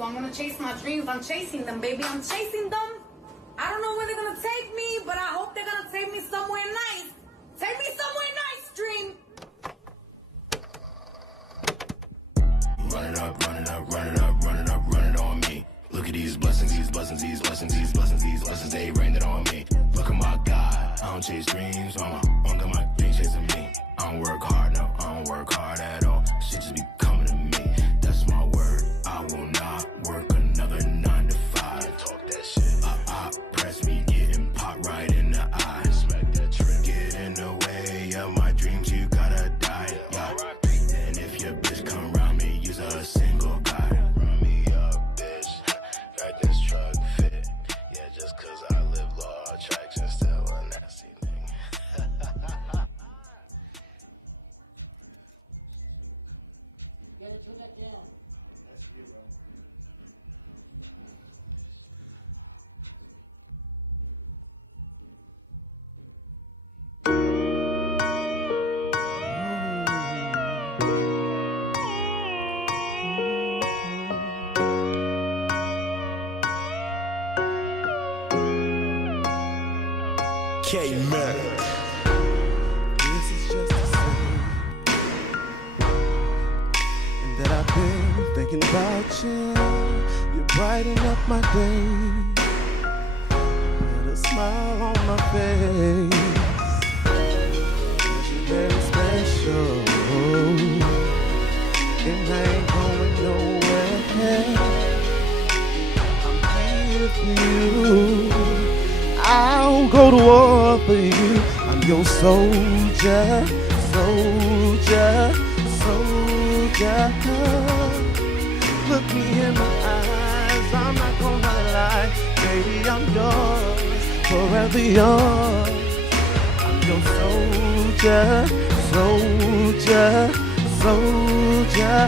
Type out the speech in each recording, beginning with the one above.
So I'm gonna chase my dreams. I'm chasing them, baby. I'm chasing them. I don't know where they're gonna take me, but I hope they're gonna take me somewhere nice. Take me somewhere nice, dream. Run it up, run it up, run it up, run it up, run it on me. Look at these blessings, these blessings, these blessings, these blessings, these blessings, they rained it on me. Look at my God, I don't chase dreams, I got my dreams chasing me. I don't work hard, no, I don't work hard at all. Shit just be coming to me, that's my word. I will not work another 9 to 5. Talk that shit. Press me, getting popped right in the eye. Smack that trick. Get in the way of my dreams, you gotta die. And if your bitch come around me, use a single guy. Run me up, bitch. Got this truck fit. Yeah, just cause I live law attraction, still a nasty thing. Yeah, turn that down. That's you, bro. This is just a sign that I've been thinking about you. You brighten up my day, put a smile on my face. You're very special, and I ain't going nowhere. I'm here for you. I'll go to war for you. I'm your soldier, soldier, soldier. Look me in my eyes, I'm not gonna lie. Baby, I'm yours, forever yours. I'm your soldier, soldier, soldier.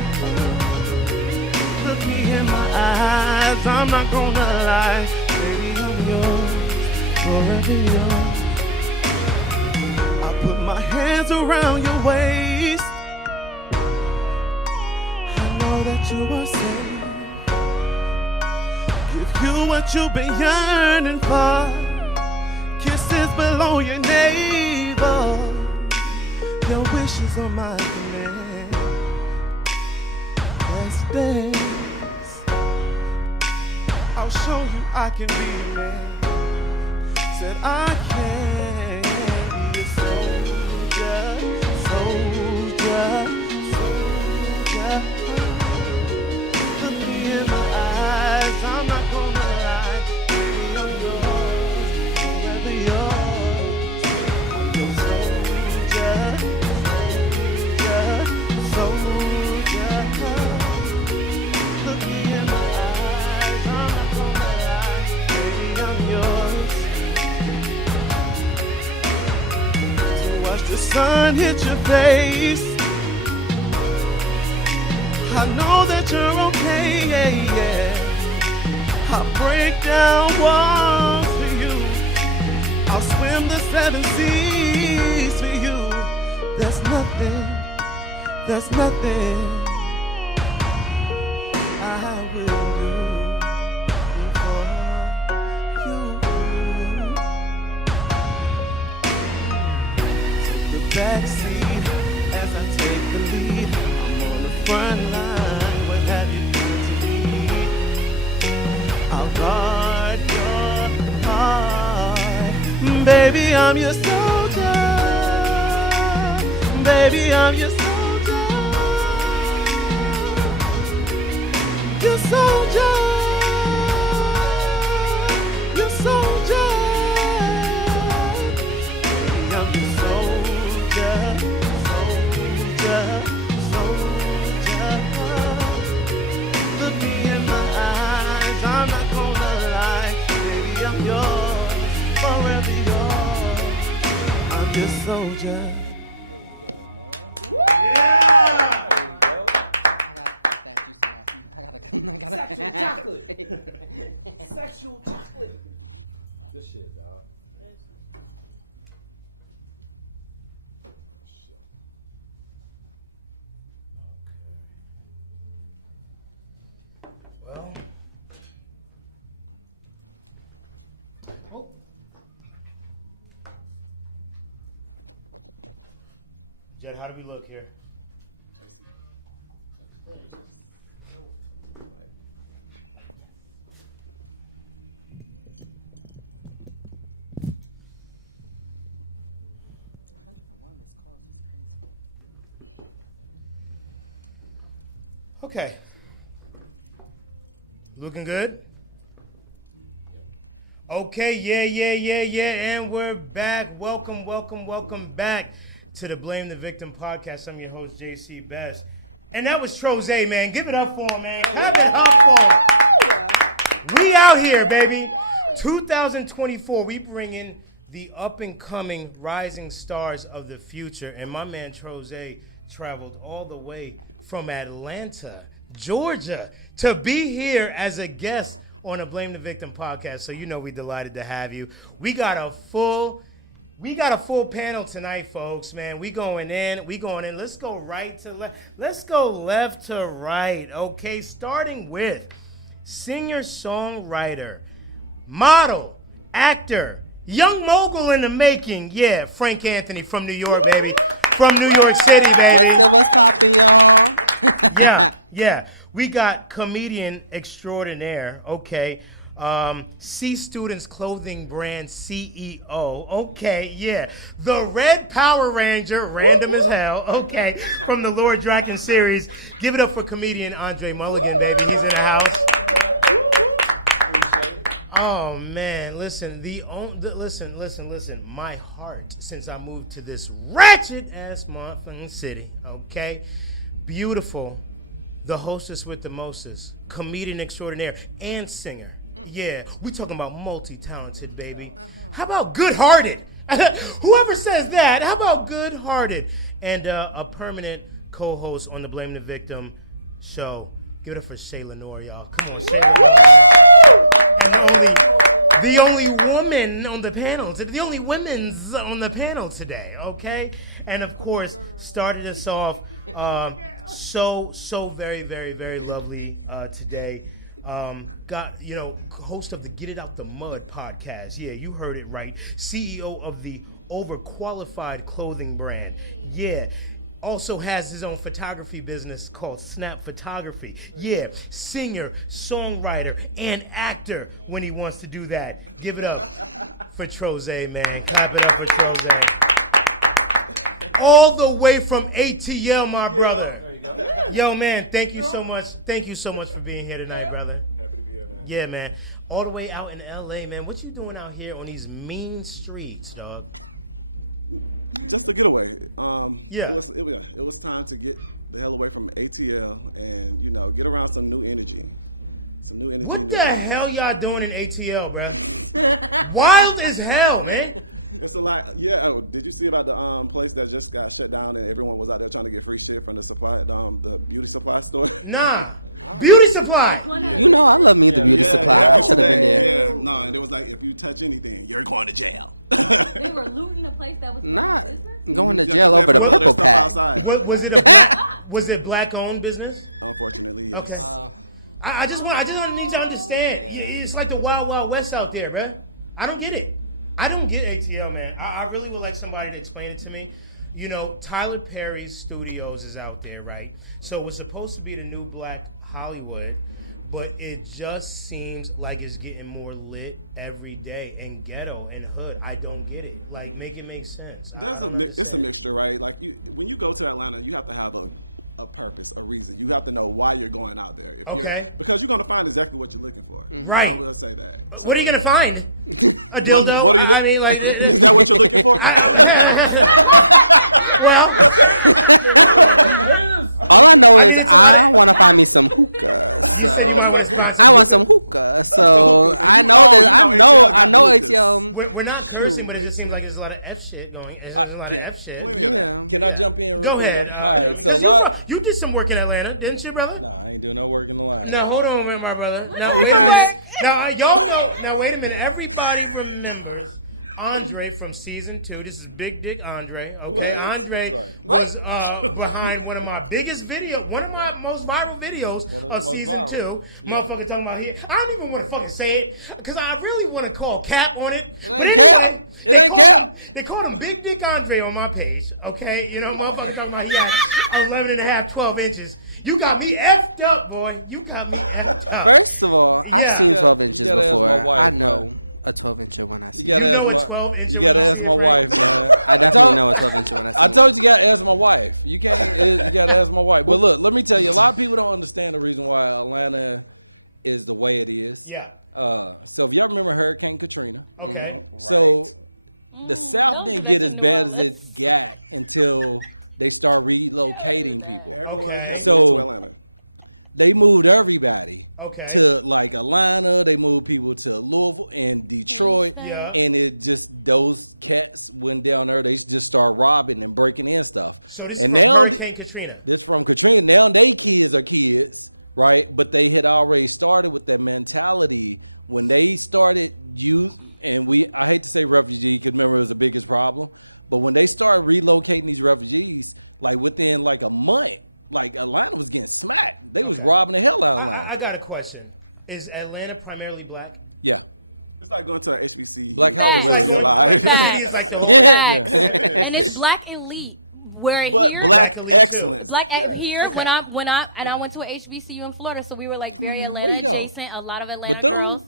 Look me in my eyes, I'm not gonna lie. Baby, I'm yours, forever yours. I'll put my hands around your waist. I know that you are safe. Give you what you've been yearning for. Kisses below your navel. Your wishes are my command. Let's dance. I'll show you I can be a man. Said I can be a soldier, soldier, soldier. Look me in my eyes, I'm not gonna lie. Baby, I'm yours, forever yours. I'm your soldier, soldier, soldier. Look me in my eyes, I'm not gonna lie. Baby, I'm yours. Watch the sun hit your face. I know that you're okay, yeah, yeah. I'll break down walls for you. I'll swim the 7 seas for you. There's nothing I will do for you. Backseat as I take the lead. I'm on the front line. What have you been to me? I'll guard your heart. Baby, I'm your soldier. Baby, I'm your soldier. Your soldier. Your soldier. Baby, I'm your soldier. Soldier, soldier. Look me in my eyes, I'm not gonna lie. Baby, I'm yours, forever yours. I'm your soldier. Sexual chocolate. Sexual chocolate. Good shit, dog. Shit. Okay. Well. this calls is crazy. Okay. Looking good? Okay, yeah, and we're back. Welcome back to the Blame the Victim podcast. I'm your host, JC Best. And that was Troze, man. Give it up for him, man. Give it up for him. We out here, baby. 2024, we bring in the up-and-coming rising stars of the future. And my man, Troze, traveled all the way from Atlanta, Georgia, to be here as a guest on the Blame the Victim podcast. So you know we're delighted to have you. We got a full panel tonight, folks, man. We going in. Let's go right to left. Let's go left to right. Okay, starting with singer-songwriter, model, actor, young mogul in the making. Yeah, Frank Anthony from New York, baby. From New York City, baby. What's good? What's poppin', y'all? Yeah. We got comedian extraordinaire, okay. C Students Clothing Brand CEO, okay, yeah. The Red Power Ranger, random as hell, okay, from the Lord Draken series. Give it up for comedian Andre Mulligan, baby. He's in the house. Oh man, listen. Listen. My heart, since I moved to this ratchet ass motherfucking city, okay, beautiful. The hostess with the mostest, comedian extraordinaire, and singer. Yeah, we talking about multi-talented, baby. How about good-hearted? Whoever says that, how about good-hearted? And a permanent co-host on the Blame the Victim show. Give it up for Shay Lenore, y'all. Come on, Shay. The only woman on the panel, the only women's on the panel today, okay? And of course, started us off so very, very, very lovely today. Host of the Get It Out the Mud podcast. Yeah, you heard it right. CEO of the Overqualified Clothing Brand. Yeah. Also has his own photography business called Snap Photography. Yeah, singer, songwriter, and actor when he wants to do that. Give it up for Troze, man. Clap it up for Troze. All the way from ATL, my brother. There you go. Yo, man, thank you so much. Thank you so much for being here tonight, brother. Happy to be here, man. Yeah, man. All the way out in LA, man. What you doing out here on these mean streets, dog? Just a getaway. Yeah. It was time to get the hell away from ATL and get around some new energy. What the hell y'all doing in ATL, bro? Wild as hell, man. It's a lot. Yeah. Oh, did you see about the place that just got shut down and everyone was out there trying to get free shit from the beauty supply store? Nah. Beauty supply. Yeah. You know I love me the beauty supply. I should have been there. Yeah. No, and it was like if you touch anything, you're going to jail. They were looting a place that was Not business? going to jail over the purple pack. Was it black owned business? Unfortunately, yes. Okay. I just want to need to understand. Yeah. It's like the Wild Wild West out there, bro. I don't get it. I don't get ATL, man. I really would like somebody to explain it to me. Tyler Perry Studios is out there, right? So it's supposed to be the new Black Hollywood, but it just seems like it's getting more lit every day, and ghetto and hood. I don't get it. Like, make it make sense. It's a mixture, right? Like when you go to Atlanta, you have to have a purpose, a reason. You have to know why you're going out there. Because you're going to find exactly what you're looking for. Right. I will say that. So, what are you going to find? A dildo? What are you is that what you're looking for? All I know is I want to find me some hookah. So I want some hookah. So I know that I know ATL. We're not cursing, but it just seems like there's a lot of F shit going. There's a lot of F shit. Yeah. Can I jump in real Go quick? ahead. All right, so you did some work in Atlanta, didn't you, brother? Nah, I ain't doing no work in Atlanta. Now hold on a minute, my brother. Now, y'all know. Now wait a minute. Everybody remembers Andre from season 2. This is Big Dick Andre. Okay, Andre was behind one of my biggest videos, one of my most viral videos of season 2. Yeah. Motherfucker talking about here. I don't even want to fucking say it because I really want to call Cap on it. It ain't Cap. It ain't Cap. They called him Big Dick Andre on my page. Okay, motherfucker talking about he got 11 and a half, 12 inches. You got me effed up, boy. You got me effed up. First of all, I've seen 12 inches before. I know. a 12-incher when I see You gotta it. ask know a my 12-incher you gotta when ask you my see it, wife, right? man. I definitely know a 12-incher when I see it. I told you gotta ask my wife. You can't. You gotta ask my wife. But look, let me tell you. A lot of people don't understand the reason why Atlanta is the way it is. Yeah. So if y'all remember Hurricane Katrina, Okay. so the South those didn't are get the as New bad as Orleans. it got until they start relocating people. Everyone Okay. has So- moved to Atlanta. They moved everybody Okay. to like Atlanta. They moved people to Louisville and Detroit, Yeah. and it just those cats went down there. They just start robbing and breaking in stuff. So this and is now Hurricane Katrina. this from Katrina. Now they kids are kids, right? But they had already started with that mentality when they started I hate to say refugee because remember it was the biggest problem. But when they started relocating these refugees, like within like a month, like Atlanta was getting smacked. They was robbing the hell out of Atlanta. I got a question. Is Atlanta primarily black? Yeah. It's like going to an HBC. Black Hollywood. Really alive. Facts. It's like the Facts. And it's black elite. Where But here, black Black excellence. Black here when I went to a HBCU in Florida, so we were like very man. Where you Atlanta go? adjacent. A lot of Atlanta Bethune? girls.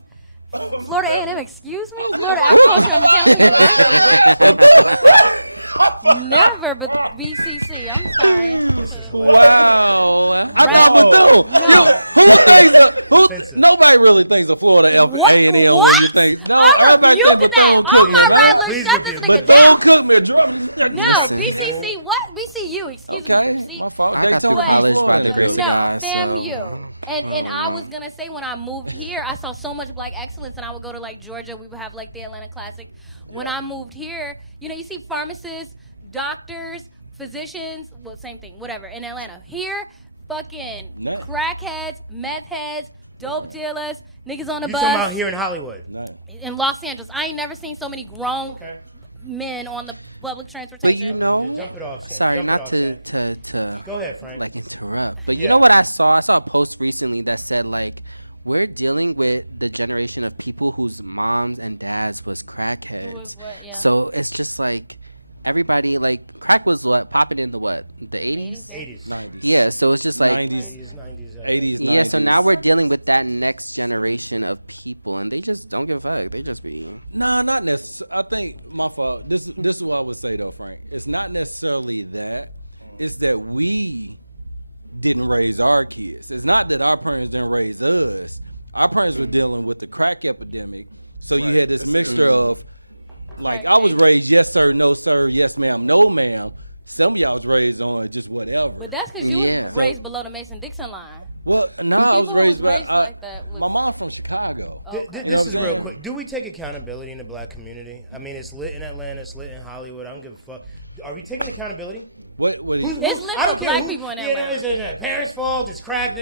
Florida A&M, excuse me. Florida Never, but BCC. Wow. I thought Bethune. Nobody really thinks of Florida A&M when you think. No, everybody think Bethune Cookman, man. Bethune Cookman, drum. No, Listen. BCC. What? BCU. Excuse me. Okay, See? my fault. I got through Daytona Beach, college by Florida the in grace of building. God, Fan so you. And don't I know. was gonna say when I moved here, I saw so much black excellence, and I would go to like Georgia. We would have like the Atlanta Classic. When I moved here, you see pharmacists, doctors, physicians. Well, same thing. Whatever. In Atlanta, here, fucking None. crackheads, meth heads, dope dealers, niggas on the You talking about bus. here in Hollywood? No. In Los Angeles, I ain't never seen so many grown Okay. men on the public transportation. But you know, Jump it off. sorry, Jump not it to Go ahead, Frank. like interrupt, but you know what I saw? I saw a post recently that said like we're dealing with the generation of people whose moms and dads was crackheads. Yeah. So it's just like everybody like crack was popping in the 80s? 80s. 90s. Yeah, so it's just like 90s, 80s, 90s. yeah, so now we're dealing with that next generation of people and they just don't give a fuck. They just be No, not necessarily. I think my fault. This is what I would say though, Frank. It's not necessarily that. It's that we didn't raise our kids. It's not that our parents didn't raise us. Our parents were dealing with the crack epidemic. So you had this mixture of, like, I was raised yes sir, no sir, yes ma'am, no ma'am. Some of y'all was raised on just whatever. But that's because you Yeah. was raised below the Mason-Dixon line. Well, no, I was raised by Raised like that with- my mom from Chicago. You You know what I'm saying? Do we take accountability in the black community? I mean, it's lit in Atlanta, it's lit in Hollywood. I don't give a fuck. Are we taking accountability? What do you, It's literally I don't care black who- people in Yeah, Atlanta. it's parents' fault. It's cracked.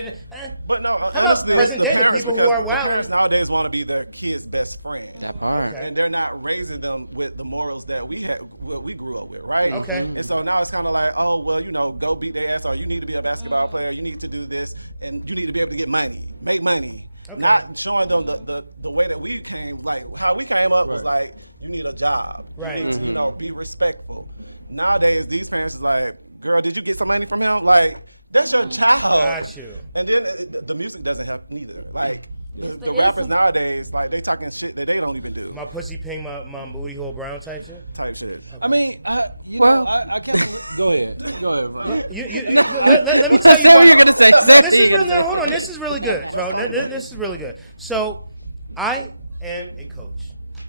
But no, honestly, it's the There's parents people because who are the wild. parents nowadays want to be their kids' best friend. that part. And they're not raising them with the morals that we had, what we grew up with, right? Okay. And so now it's kind of like, oh, well, go beat their ass, or you need to be a basketball player, you need to do this, and you need to be able to get money, make money. Okay. Not showing them the way that we came, like how we came up was Right. like, you need a job, Right. you need to, be respectful. Nowadays, these parents is like, girl, did you get some money from him? Like, that's your child. Got you. And then the music doesn't help neither. Like, the rappers nowadays, like, they talking shit that they don't even do. My pussy pay my booty hole brown type shit. Type shit. I mean, I can't. Go ahead, Frank. Say what you're gonna say. Say what you're gonna say. Hold on, this is really good. bro. This is really good. So, I am a coach,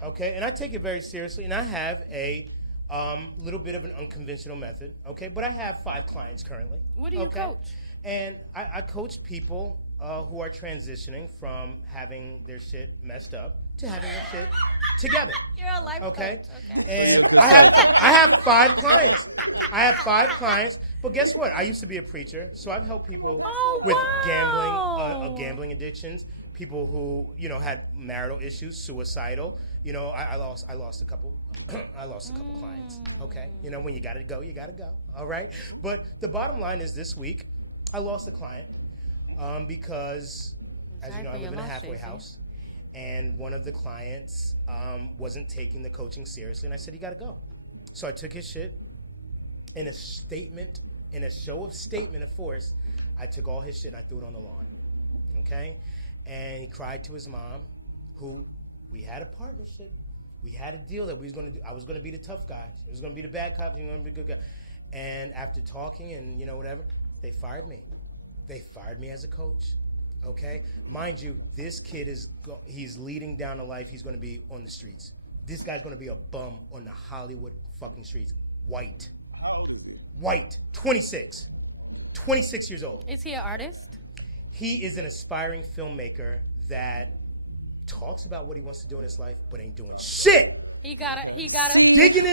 okay, and I take it very seriously, and I have a little bit of an unconventional method, okay, but I have 5 clients currently. What do you okay? coach? And I coach people who are transitioning from having their shit messed up to having their shit together. You're a life Okay. coach. And you're a consultant. I have 5 clients. I have 5 clients. But guess what? I used to be a preacher, so I help people with gambling addictions. People who had marital issues, suicidal. I lost a couple. I lost a couple clients. Okay. When you gotta go, you gotta go. All right. But the bottom line is, this week I lost a client because, as you know, I live in a halfway house. And one of the clients wasn't taking the coaching seriously, and I said, you gotta go. So I took his shit in a show of statement of force. I took all his shit and I threw it on the lawn. Okay? And he cried to his mom, who we had a partnership. We had a deal that I was gonna be the tough guy. He was gonna be the bad cop. He was gonna be the good guy. And after talking and whatever, they fired me. They fired me as a coach. Okay, mind you, this kid he's leading down a life. He's gonna be on the streets. This guy's gonna be a bum on the Hollywood fucking streets. White. How old is he? White. 26. 26 years old. Is he an artist? He is an aspiring filmmaker that talks about what he wants to do in his life, but ain't doing shit. He got it. See? Digging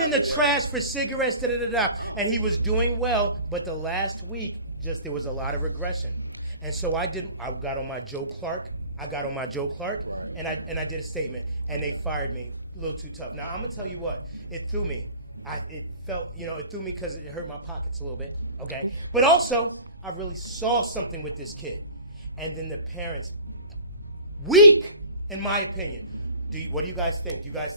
in the trash for cigarettes, and he was doing well, but the last week, there was a lot of regression. And so I got on my Joe Clark, right. and I did a statement, and they fired me a little too tough. Now, I'm gonna tell you what, it threw me. It threw me because it hurt my pockets a little bit, okay? But also, I really saw something with this kid. And then the parents, weak, in my opinion. What do you guys think? Do you guys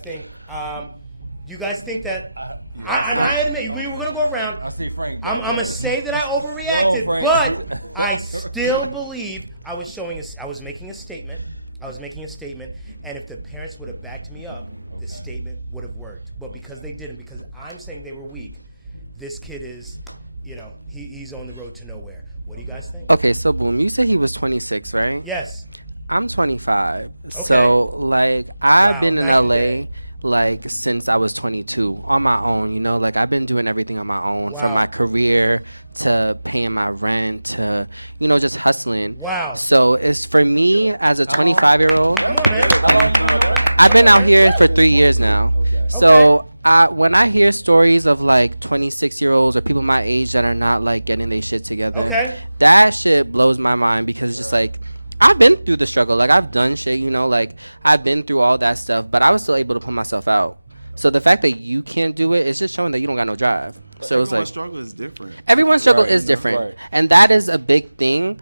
think that, I admit, we were going to go around. I see Frank back I'm going to there. say that I overreacted, Frank. but I still believe I was making a statement. And if the parents would have backed me up, this statement would have worked. But because they didn't, because I'm saying they were weak, this kid is, he's on the road to nowhere. What do you guys think? Okay, so Boom, you said he was 26, right? Yes. I'm 25. So, like, I've been in LA, like, since I was 22 on my own, Like, I've been doing everything on my own, from my career to paying my rent to, just hustling. Wow. So, it's for me as a 25-year-old. I've been out here for 3 years now. So, when I hear stories of, like, 26-year-olds or people my age that are not, like, getting their shit together, that shit blows my mind because it's just, like, I've been through the struggle. Like, I've done shit, like, I've been through all that stuff, but I was still able to pull myself out. So the fact that you can't do it, it's just showing that you don't got no drive. So it's like, everyone's struggle is different. Everyone's struggle is different. Right. And that is a big thing.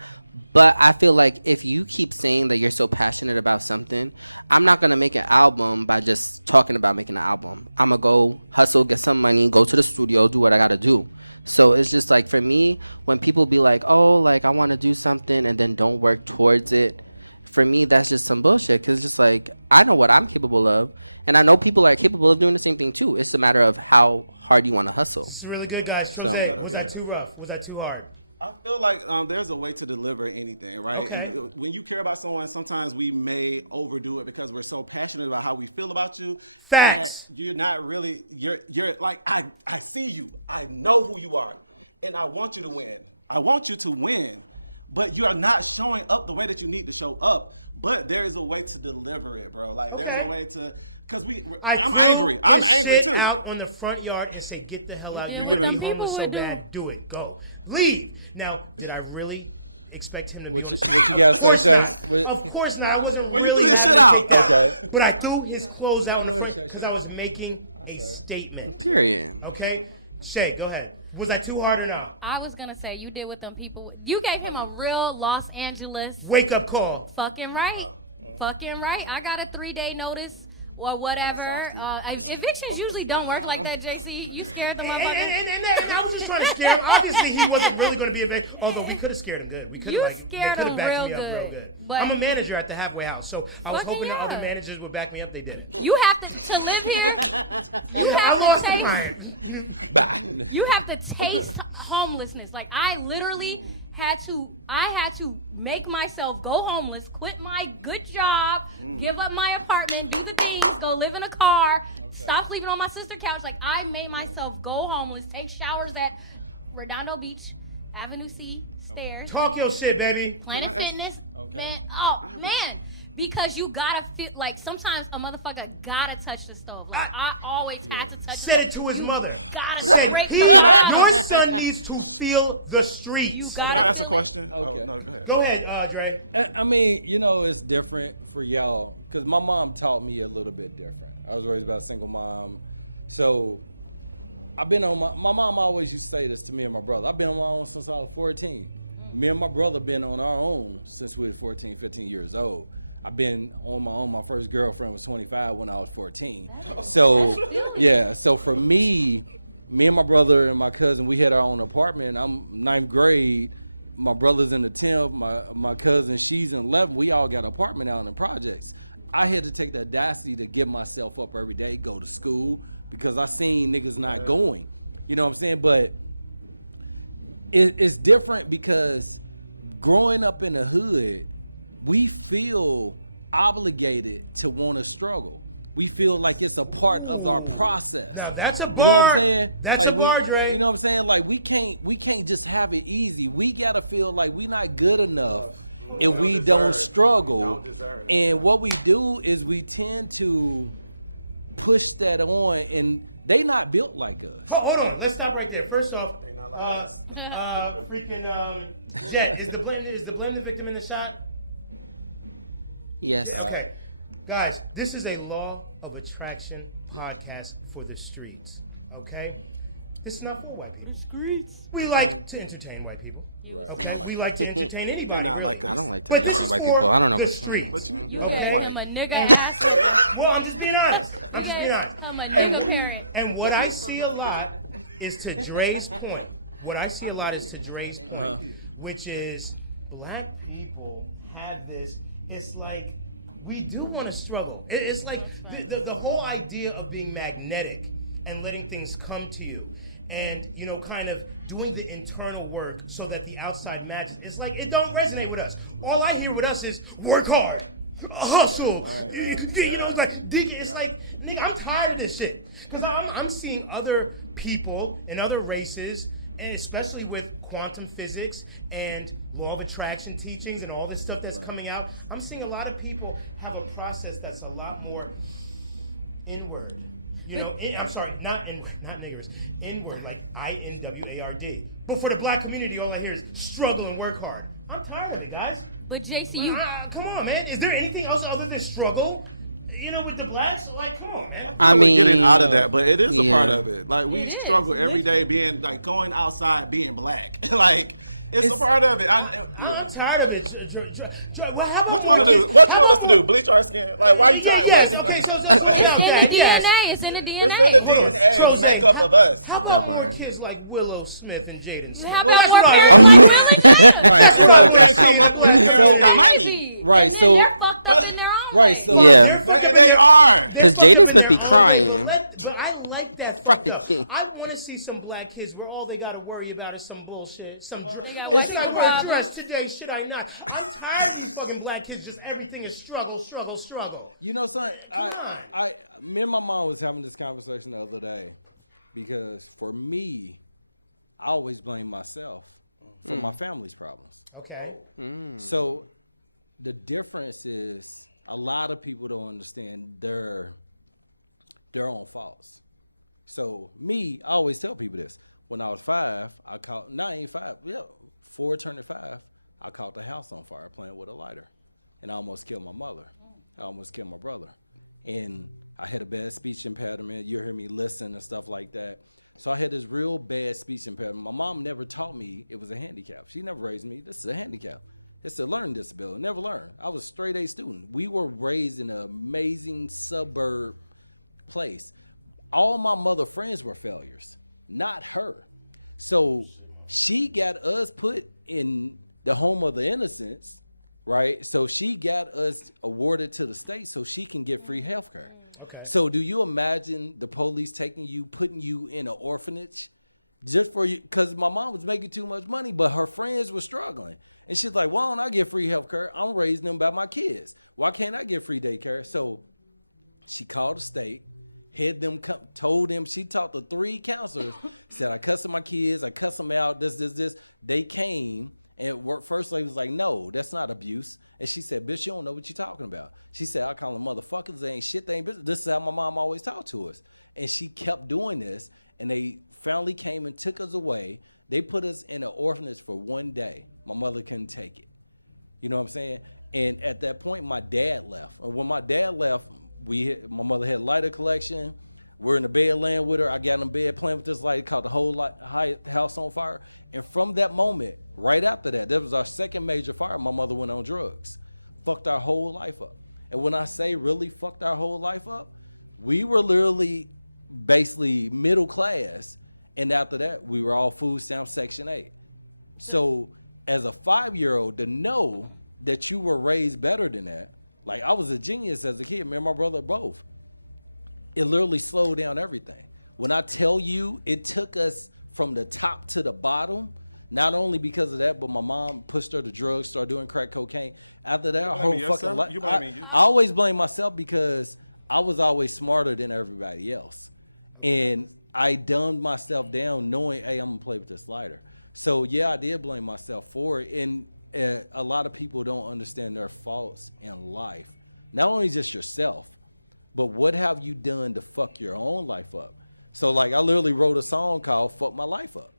But I feel like if you keep saying that you're so passionate about something, I'm not going to make an album by just talking about making an album. I'm going to go hustle, get some money, go to the studio, do what I got to do. So it's just like, for me, when people be like, oh, like, I want to do something and then don't work towards it, for me, that's just some bullshit. Because it's just like, I know what I'm capable of. And I know people are capable of doing the same thing, too. It's a matter of how hard you want to hustle. This is really good, guys. Jose, was that too rough? Was that too hard? I feel like there's a way to deliver anything, right? Okay. And when you care about someone, sometimes we may overdo it because we're so passionate about how we feel about you. Facts. You're not really, you're like, I see you. I know who you are. And I want you to win. I want you to win. But you are not showing up the way that you need to show up. But there is a way to deliver it, bro. Like, there's a way to, because I'm angry. I'm angry, too. Out on the front yard and say, get the hell out. Yeah, You're what giving them people so would do. bad. Do it. Go. Leave. Now, did I really expect him to What be you got to say, Shay? Of course not. I wasn't Well, you really threw your shit advocating- out. Okay. But I threw his clothes out in No, the front Shay, because Shay. I was making a statement. Period. Okay? Shay, go ahead. Was I too hard or not? I was gonna say you did with them people. You gave him a real Los Angeles Wake up call. fucking right. Fucking right. I got a 3-day notice or whatever. Evictions usually don't work like that, JC. You scared the motherfucker. And I was just trying to scare him. Obviously, he wasn't really going to be evicted. Although we could have scared him good. We could You have scared him real good. But I'm a manager at the halfway house, so I was Fucking hoping that other yeah. managers would back me up. They didn't. You have to live here. You I have lost to the taste. client. You have to taste homelessness. Like, I literally had to make myself go homeless, quit my good job, give up my apartment, do the things, go live in a car, stop sleeping on my sister's couch. Like, I made myself go homeless, take showers at Redondo Beach, Avenue C, stairs, Talk your shit, baby. Planet Fitness. Okay. Man, oh man. Because you gotta feel like sometimes a motherfucker gotta touch the stove. Like, I always had to touch Said it to his mother. Gotta Say, break your son needs to feel the streets. You gotta Can I ask a feel it. question? Okay. Oh, no, go ahead. Go ahead, Dre. I mean, it's different for y'all because my mom taught me a little bit different. I was raised by a single mom. So I've been on my mom always used to say this to me and my brother. I've been on my own since I was 14. Me and my brother been on our own since we were 14, 15 years old. I've been on my own. My first girlfriend was 25 when I was 14. So, yeah. So for me and my brother and my cousin, we had our own apartment. I'm ninth grade. My brother's in the 10th. My cousin, she's in 11th. We all got an apartment out in the projects. I had to take the audacity to get myself up every day, go to school, because I seen niggas not going. You know what I'm saying? But it's different because growing up in the hood, we feel obligated to want to struggle. We feel like it's a part of our process. Now that's a bar. You know what I'm saying? That's like a bar, Dre. You know what I'm saying? Like we can't just have it easy. We gotta feel like we not good enough if we don't struggle. And what we do is we tend to push that on, and they not built like us. Hold on, let's stop right there. First off, not like us. Jet, is the blame the victim in the shot? Yes. Okay. Guys, this is a law of attraction podcast for the streets. Okay? This is not for white people. Streets. We like to entertain white people. Right. Okay? We like to entertain anybody. They're not really. like us. I don't like to But this listen is to white for people. I don't know. the streets. But you're Okay. not I'm white. a nigga ass. Well, I'm just being honest. I'm a nigga parent. And what I see a lot is to Dre's point. Which is black people have this. It's like we do want to struggle. It's like the whole idea of being magnetic and letting things come to you, and kind of doing the internal work so that the outside matches. It's like it don't resonate with us. All I hear with us is work hard, hustle. It's like, nigga, I'm tired of this shit. Because I'm seeing other people in other races, and especially with quantum physics and law of attraction teachings and all this stuff that's coming out, I'm seeing a lot of people have a process that's a lot more inward. I'm sorry, not inward, not niggers. Inward, like INWARD. But for the black community, all I hear is struggle and work hard. I'm tired of it, guys. But JC, you Come on, man. Is there anything else other than struggle? With the blacks? Like, come on, man. I mean, we're getting out of that, but it is a part yeah. of it. Like we It is. struggle every day being like going outside being black. Like it's a part of it. I'm tired of it. Well, how about What you want to do? What you want us to do? Bleach our skin? Like why are you tired? Yes, What- okay, so it's in the DNA. It's in the DNA, the makeup of us. How about more kids like Willow Smith and Jaden Smith? How about more Well, parents like Molly? Right. So can't come up with parents who got money. Right, And then so- they're fucked up in their own Right, way. so Yeah. They are. Because Jaden Smith be crying. But I like that fucked up. Right. I want to see some black kids where all they got to worry about is some bullshit. They got Should white I people wear a problems. dress today? Should I not? I'm tired of these fucking black kids. Just everything is struggle. You know, son, on. me and my mom was having this conversation the other day, because for me, I always blame myself for my family's problems. Okay. So the difference is a lot of people don't understand their own faults. So me, I always tell people this. When I was 5, I caught, no, I ain't 5, 4 turning 5, I caught the house on fire playing with a lighter. And I almost killed my mother. I almost killed my brother. And I had a bad speech impediment. You hear me listen and stuff like that. So I had this real bad speech impediment. My mom never taught me it was a handicap. She never raised me, this is a handicap. It's a learning disability. Never learned. I was a straight A student. We were raised in an amazing suburb place. All my mother friends were failures, not her. So she got us put in the home of the innocents, right? So she got us awarded to the state so she can get free health care. Okay. So do you imagine the police taking you, putting you in an orphanage just for you? Because my mom was making too much money, but her friends were struggling. And she's like, why don't I get free health care? I'm raising them by my kids. Why can't I get free daycare? So she called the state, had them come, told them, she talked to 3 counselors, said, I cussed my kids, I cussed them out, this. They came, and first lady was like, no, that's not abuse. And she said, bitch, you don't know what you're talking about. She said, I call them motherfuckers, they ain't shit, they ain't business. This is how my mom always talked to us. And she kept doing this, and they finally came and took us away. They put us in an orphanage for 1 day. My mother couldn't take it. You know what I'm saying? And at that point, my dad left. And when my dad left, my mother had lighter collection. We're in the bed laying with her. I got in bed playing with this light, caught the whole house on fire. And from that moment, right after that, that was our second major fire. My mother went on drugs. Fucked our whole life up. And when I say really fucked our whole life up, we were literally basically middle class. And after that, we were all food stamp Section 8. So as a 5-year-old, to know that you were raised better than that, Like, I was a genius as a kid. Me and my brother both. It literally slowed down everything. When I tell you, it took us from the top to the bottom. Not only because of that, but my mom pushed her to drugs, started doing crack cocaine. After that, her whole blaming fucking yourself? life. You blaming you? I always blame myself because I was always smarter than everybody else. And I dumbed myself down knowing, hey, I'm going to play with this lighter. So, yeah, I did blame myself for it. And a lot of people don't understand their faults in life. Not only just yourself, but what have you done to fuck your own life up? So, like, I literally wrote a song called Fuck My Life Up.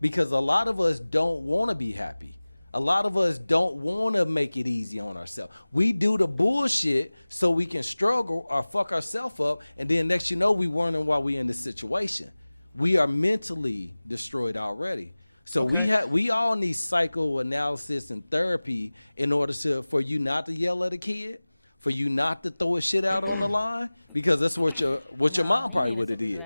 Because a lot of us don't want to be happy. A lot of us don't want to make it easy on ourselves. We do the bullshit so we can struggle or fuck ourselves up, and then next you know, we wondering why we in this situation. We are mentally destroyed already. So we all need psychoanalysis and therapy in order for you not to yell at a kid, for you not to throw a shit out on the line, because that's what your mom probably would have did.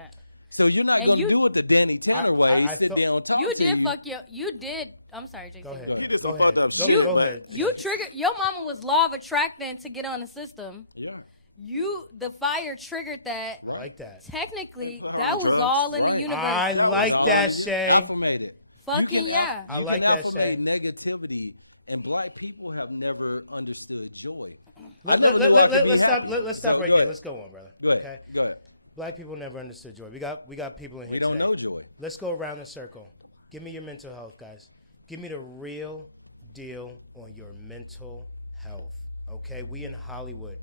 So you're not going to do it the Danny Tanner way, sit down, talk to you. I'm sorry, JC. He did some fucked up shit, but You triggered, your mama was law of attracting to get on the system. Yeah. The fire triggered that. Right. Like that. Technically, They put her that on was drugs. all in Right. the universe. I That was like all that, in the- Shay. affirmate it. You can yeah. I you like can that, affirmate Shay. negativity, and black people have never understood joy. I never knew I could be happy. Let's So stop go right ahead. Let's go on, brother. Go ahead. Okay? Go ahead. Black people never understood joy. We got people in We here don't today. know joy. Let's go around the circle. Give me your mental health, guys. Give me the real deal on your mental health. Okay, we in Hollywood,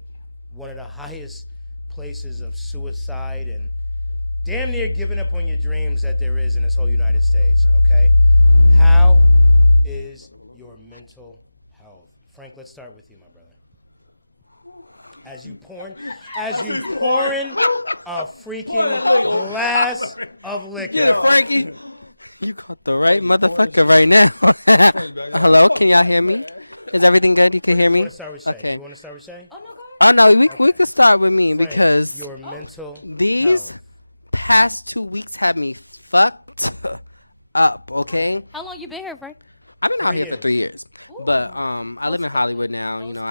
one of the highest places of suicide and damn near giving up on your dreams that there is in this whole United States. Okay, how is your mental health? Frank, let's start with you, my brother. As you pouring a freaking glass of liquor. Get it, Frankie. You caught the right motherfucker right now. Hello, can y'all hear me? Is everything good? You can hear me? Okay. You want to start with Shay? Oh, no, go ahead. Oh no, we could start with me because Your mental these past 2 weeks had me fucked up. Okay. How long you been here, Frank? I've been out here for 3 years, but I live in Hollywood now. You know,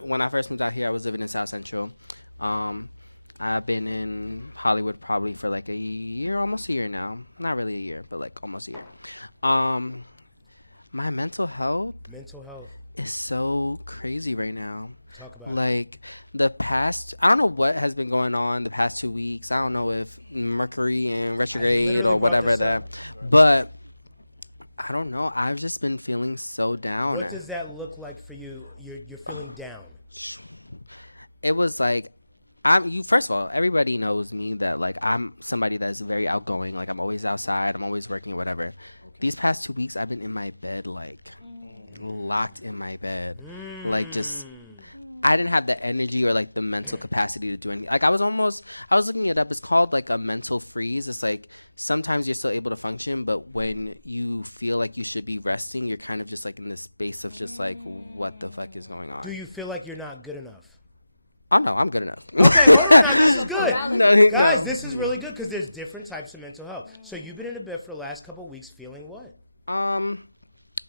when I first moved out here, I was living in South Central. I've been in Hollywood probably for like a year, almost a year now. Not really a year, but like almost a year. My mental health is so crazy right now. Like the past, I don't know what has been going on the past 2 weeks. I don't know if Mercury in retrograde or whatever that, but I don't know. I've just been feeling so down. What does that look like for you? You're feeling down. It was like, first of all, everybody knows me that like I'm somebody that's very outgoing. Like I'm always outside. I'm always working or whatever. Okay. These past 2 weeks, I've been in my bed, like locked in my bed, like just. I didn't have the energy or like the mental capacity to do anything. Like I was looking it up. It's called like a mental freeze. It's like sometimes you're still able to function, but when you feel like you should be resting, you're kind of just like in this space of just like, what the fuck is going on? Do you feel like you're not good enough? Oh no, I'm good enough. This is good. No. Guys, this is really good because there's different types of mental health. So you've been in the bed for the last couple of weeks feeling what?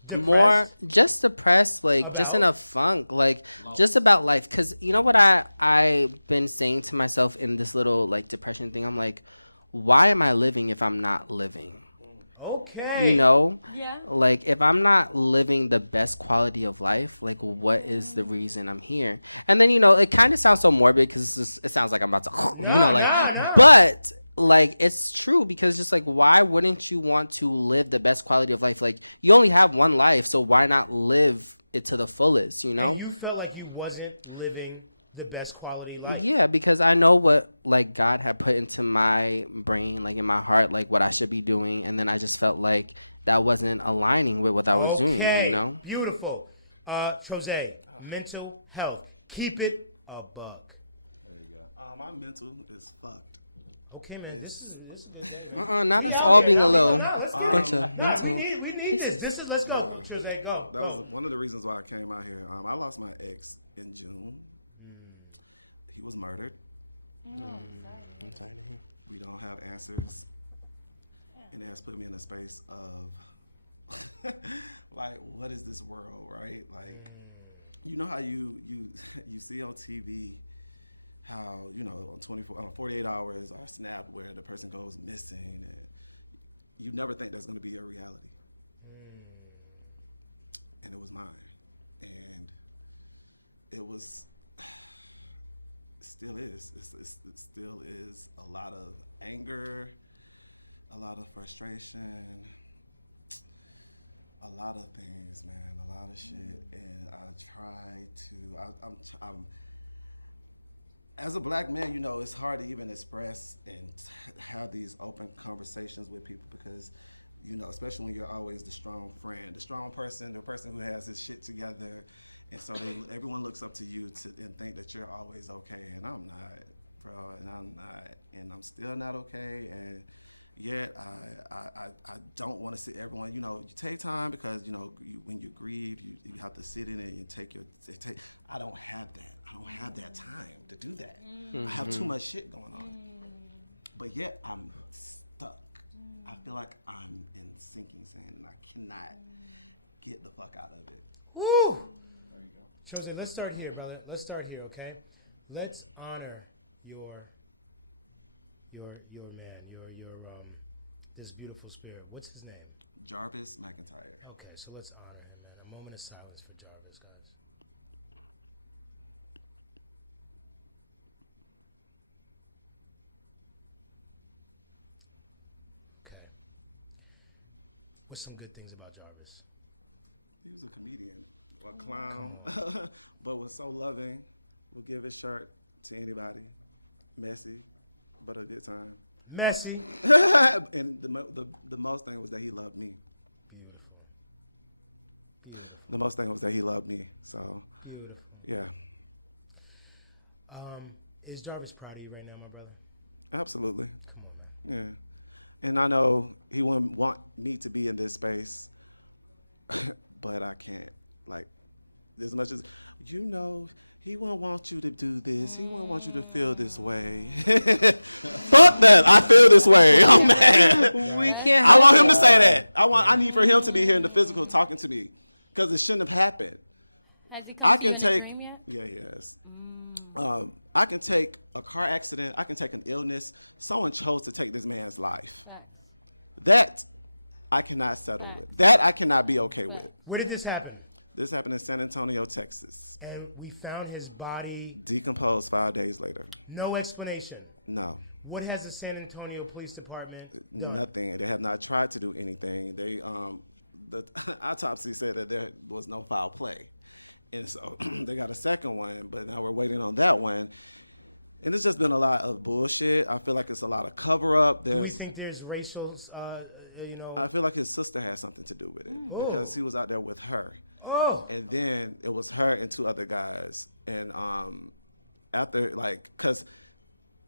Depressed? More just depressed, like just in a funk, like just about life. Cause you know what I've been saying to myself in this little like depression thing. I'm like, why am I living if I'm not living? Okay. You know? Yeah. Like if I'm not living the best quality of life, like what is the reason I'm here? And then, you know, it kind of sounds so morbid because it sounds like I'm about to, but like it's true because just like why wouldn't you want to live the best quality of life? Like you only have one life, so why not live it to the fullest, you know? And you felt like you wasn't living the best quality life. Yeah, because I know what like God had put into my brain, like in my heart, like what I should be doing, and then I just felt like that wasn't aligning with what I was doing, you know? Beautiful. Troze, mental health. Keep it a buck. There you go. My mental is fucked. Okay, man. This is good. Now that's all being a little bunch of We mental. need this. Let's go. Troze, go. That was one of the reasons why I came out here. I lost my ex in June. He was murdered. I'm sorry to hear. We don't have answers. And it has put me in a space of like, what is this world, right? Like, you know how you see on TV how, you know, on 48 hours or Snap where the person goes missing, and you never think that's going to be a reality. And it was mine. And it was, still is. It still is a lot of anger, a lot of frustration, a lot of things, man, a lot of shit. And I try to, I'm as a black man, you know, it's hard to even express and have these open conversations with people because, you know, especially when you're always the strong friend, the strong person, the person who has his shit together. And so everyone looks up to you and think that you're always okay. And I'm not, bro, and I'm not. And I'm still not okay. And yet I don't want to see everyone, you know, you take time because, you know, when you grieve, you have to sit in it and take. I don't have that. I don't have that time to do that. I have too much shit going on. But yet I'm stuck. I feel like I'm in sinking sand and I cannot get the fuck out of it. Woo! There you go. Jose, let's start here, brother. Let's start here, okay? Let's honor your man, your this beautiful spirit. What's his name? Jarvis McIntyre. Okay, so let's honor him, man. A moment of silence for Jarvis, guys. Okay. What's some good things about Jarvis? He was a comedian, a clown, but was so loving. Would give his shirt to anybody. Messy, but a good time. Messy. And the most thing was that he loved me. Beautiful. The most thing was that he loved me. So, Beautiful. Yeah. Is Jarvis proud of you right now, my brother? Absolutely. Come on, man. Yeah. And I know he wouldn't want me to be in this space, but I can't. Like, as much as, you know, he wouldn't want you to do this. He wouldn't want you to feel this way. Fuck that. I feel this way. I'm mad. We can't. I want him to say that. I need for him to be here in the physical talking to me because it shouldn't have happened. Has he come I to you can in a take. dream yet? Yeah, yes. I can take a car accident. I can take an illness. Someone chose to take this man's life. Facts. That I cannot settle with. That I cannot be okay with. Where did this happen? This happened in San Antonio, Texas. And we found his body. Decomposed 5 days later. No explanation. No. What has the San Antonio Police Department done? Nothing. They have not tried to do anything. They the autopsy said that there was no foul play. And so they got a second one, but now we're waiting on that one. And it's just been a lot of bullshit. I feel like it's a lot of cover up. Do we think there's racial, you know? I feel like his sister had something to do with it because he was out there with her. Oh. And then it was her and two other guys. And after, like, because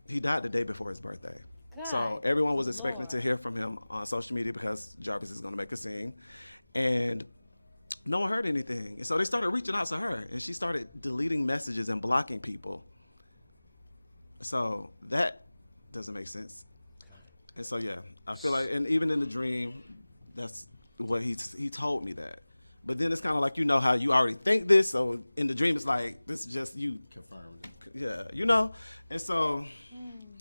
he died the day before his birthday. So everyone was expecting to hear from him on social media because Jarvis is going to make a scene. And no one heard anything. And so they started reaching out to her. And she started deleting messages and blocking people. So that doesn't make sense. And so, yeah, I feel like, and even in the dream, that's what he told me that. But then it's kind of like, you know how you already think this, so in the dream it's like, this is just you. Confirmed. Yeah, you know? And so.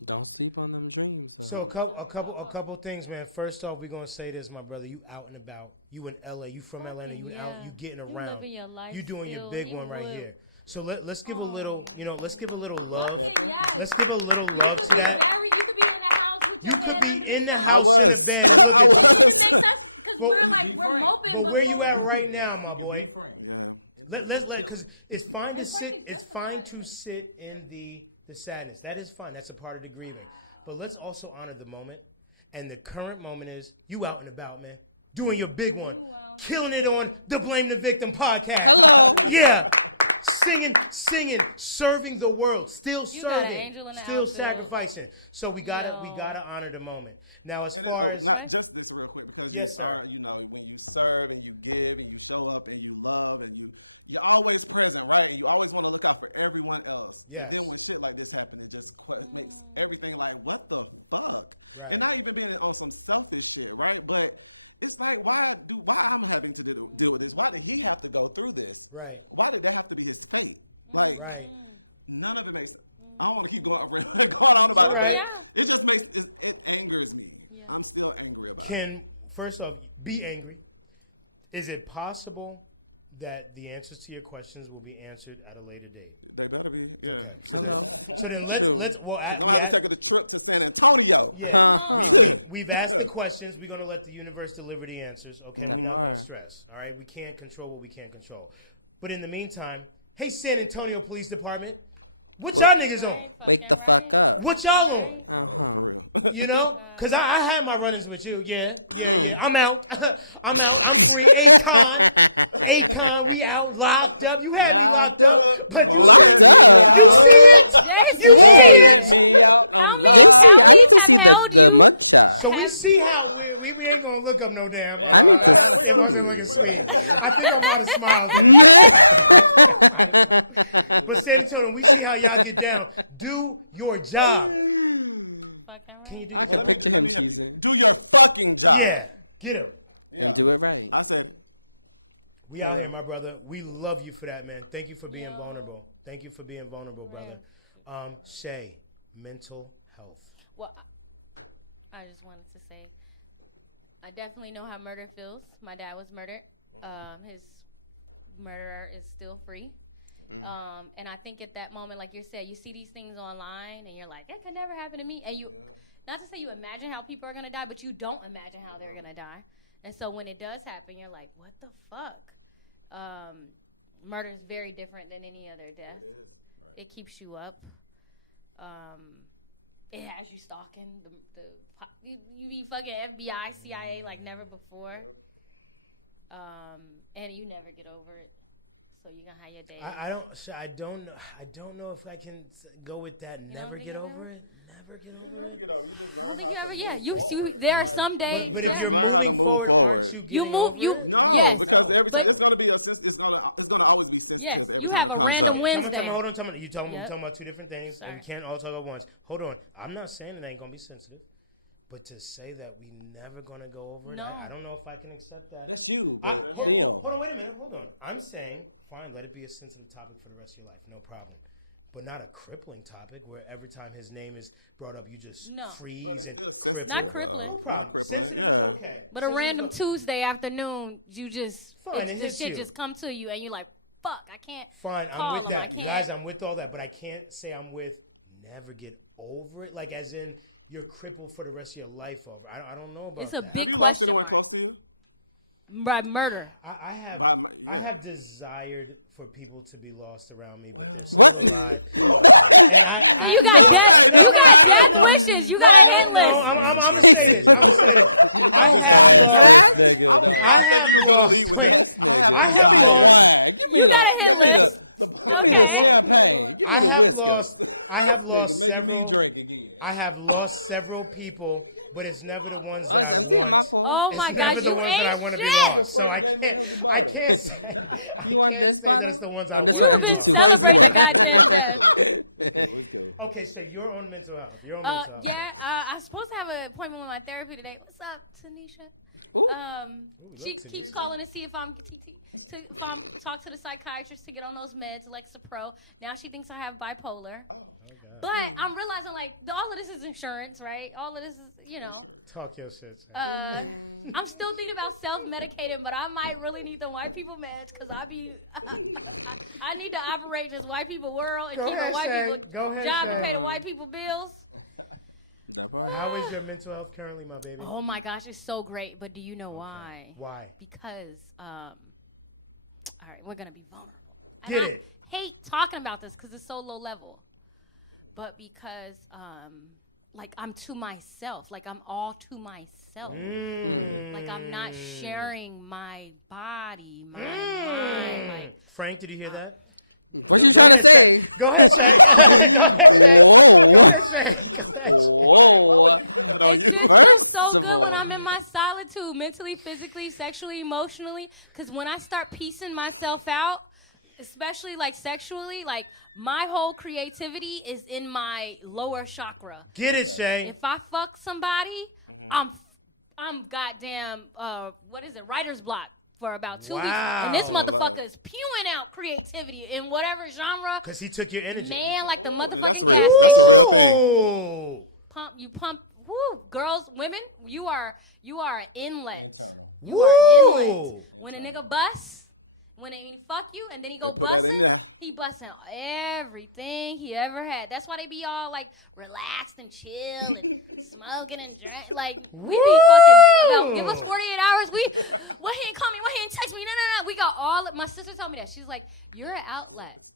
Don't sleep on them dreams. So a couple things, man. First off, we're gonna say this, my brother. You out and about. You in LA. You from LA. You out. You getting around. You doing your big one right here. So let's give a little, let's give a little love. Okay, yes. Let's give a little You love could to be that. you could be in the house with your hand under the sun. I was. I was. It makes us, because we're moping, But but where you at right now, my boy? Be frank. Yeah. Let's because it's fine to And sit. Frankie's It's justified fine in to it. sit in the sadness. That is fine. That's a part of the grieving. But let's also honor the moment. And the current moment is you out and about, man, doing your big one, Ooh, wow. killing it on the Blame the Victim podcast. Hello. Yeah. Singing, serving the world, still You got an serving, angel in the still outfit. sacrificing. So we gotta honor the moment. Now, as And far then, as not just this real quick, because Yes, you sir. are, when you serve and you give and you show up and you love and you're always present, right? And you always want to look out for everyone else. Yes. And then when shit like this happen, it just makes everything like, what the fuck? Right. And not even being on some selfish shit, right? But it's like, why I'm having to deal with this? Why did he have to go through this? Right. Why did that have to be his fate? Like, Right. none of it makes sense. I don't want to keep going on about it, Right. but it just it angers me. I'm still angry about it. First off, be angry. Is it possible that the answers to your questions will be answered at a later date? They better be, yeah. Hello. So then True. let's Because I'm going to have to take a trip to San Antonio. We've asked the questions. We're going to let the universe deliver the answers. Okay? That No part. stress. All right? We can't control what we can't control. But in the meantime, hey, San Antonio Police Department, what y'all niggas on? Wake the fuck up. What y'all on? For real. You know? Because I had my run-ins with you. Yeah. I'm out. I'm free. Akon, we out. Locked up. You had me locked up. But Locked up? Don't Wait. let me out. I'm locked. JC, I need to see the mugshot. So we see how we ain't gonna look up no damn. I need to I think I might smile. But San Antonio, we see how y'all get down. Do your job. Can you do I can picture him cheesing. Do your fucking job. Yeah, get him. And do it right. I said it. We out here, my brother. We love you for that, man. Thank you for being vulnerable. Thank you for being vulnerable, brother. Shay, mental health. Well, I just wanted to say, I definitely know how murder feels. My dad was murdered. His murderer is still free. And I think at that moment, like you said, you see these things online and you're like, that could never happen to me. And you, not to say you imagine how people are going to die, but you don't imagine how they're going to die. And so when it does happen, you're like, what the fuck? Murder is very different than any other death. It is. Right. It keeps you up. It has you stalking you be fucking FBI, CIA like never before. And you never get over it. So you're gonna have your day. I don't know if I can go with that. Never get over it. Never get over it. You never get over. You just learn how to move you forward. there are some days. You just learn how to move forward. No, Yes. because every time it's gonna be it's gonna always be sensitive every time it comes up. Wednesday. Hold on. You talking about two different things, Sorry. and we can't all talk at once. Hold on. I'm not saying it ain't gonna be sensitive, but to say that we never gonna go over it, No. I don't know if I can accept that. That's you, but Hold them. on, wait a minute. Hold on. I'm saying, fine, let it be a sensitive topic for the rest of your life, no problem. But not a crippling topic where every time his name is brought up, you just freeze. But it's and still sensitive, crippling. Not crippling. Sensitive, Yeah. okay. But a random Sensitive. Tuesday afternoon, you just Fine, it this hits shit you. just come to you, and you're like, "Fuck, I can't." Fine, call I'm with him. that. I can't. Guys, I'm with all that, but I can't say I'm with never get over it. Like, as in, you're crippled for the rest of your life over. I don't know about It's a that. big Have you lost question anyone mark. close to you? By murder. I have, Yeah. I have desired for people to be lost around me. What? You got bad wishes. You got hit list. Ass this nigga. dog. I think you was gonna lead with that. This nigga. Give me the wine. Give me the champagne. Give me the whiskers. I have lost Nigga making me several- drink again. I have lost several people, but it's never the ones. Oh, it's empty. My fault. Oh It's my never God, the you ones that I ain't wanna be shit. lost. So Frank I gave me an can't- empty bottle. I can't say- You want I this can't say that's bottle? the ones Oh, I this want. one empty too. Crazy work. Let's go. Okay, so you're on mental health. You're on mental health. Yeah, I'm supposed to have an appointment with my therapy today. What's up, Tanisha? Ooh. She keeps calling to see if I'm talk to the psychiatrist to get on those meds, Lexapro. Now she thinks I have bipolar. Oh, okay. But I'm realizing all of this is insurance, right? All of this is, Talk your shit. I'm still thinking about self-medicating, but I might really need the white people meds because I need to operate in this white people world and Go keep ahead, the white Shay. people Go ahead, job and Shay. pay the white people bills. That part. How is your mental health currently, my baby? Oh my gosh, it's so great, but do you know why? Why? Because, all right, we're gonna be vulnerable. Get And it. I hate talking about this because it's so low level, but because, like I'm to myself, like I'm all to myself. Like I'm not sharing my body, my mind. Frank, did you hear that? What you trying to say? Go ahead. Whoa. Whoa. Put on you. First so of good all. when I'm in my solitude, mentally, physically, sexually, emotionally. Because when I start piecing myself out, especially like sexually, like my whole creativity is in my lower chakra. Get it, Shay. If I fuck somebody, I'm goddamn what is it? Writer's block for about 2 weeks, and this motherfucker is spewing out creativity in whatever genre. Because he took your energy. Man, like the motherfucker. That's real. That's a real thing. Ooh. Pump. Woo, girls, women, you are an inlet. Internal. You are an Woo. inlet. When a nigga busts, when he fuck you, and then he go They put that in busting, there. he busting everything he ever had. That's why they be all like relaxed and chill and smoking and drink. Like we be fucking. Yo, give us 48 hours. Why he ain't call me? Why he ain't text me? No. We got all. My sister told me that. She's like, you're an outlet.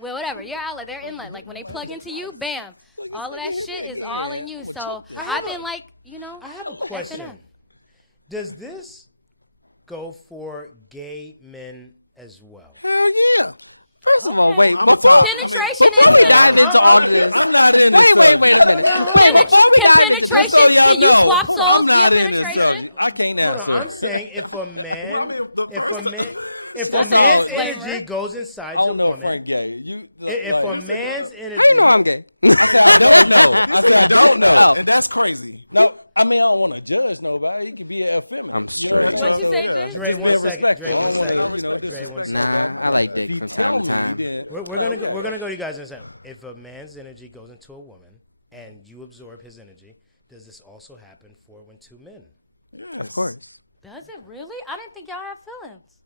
Whatever. You're an outlet. They're inlet. Like when they plug into you, bam. All of that shit is all in you. So I've been like, I have a question. Does this go for gay men as well? Hell yeah. First of all, wait. I'm a Before top. we dive into all of this, I'm not in wait this a minute. Wait, before we dive into Just this, so y'all know, Hold on. I'm not in this subject. I can't I'm answer. saying if a man. Well, I mean, the first. If That's a all. man's energy goes inside. I don't know the if Frank gay. You woman, like? if a man's energy, how you know I'm gay? I said I don't know. I said I don't know. Oh. And that's crazy. No, I mean I don't want to judge nobody. He could be a feminine. I'm You know what I'm straight. saying? Yeah. So, just being respectful. I don't want to, disrespect Nah, nobody. I like dick If you from tell time to me, time. then, We're like, gonna okay. go to you guys in a second. If a man's energy goes into a woman and you absorb his energy, does this also happen for when two men? Yes. Of course. Does it really? I didn't think y'all have feelings.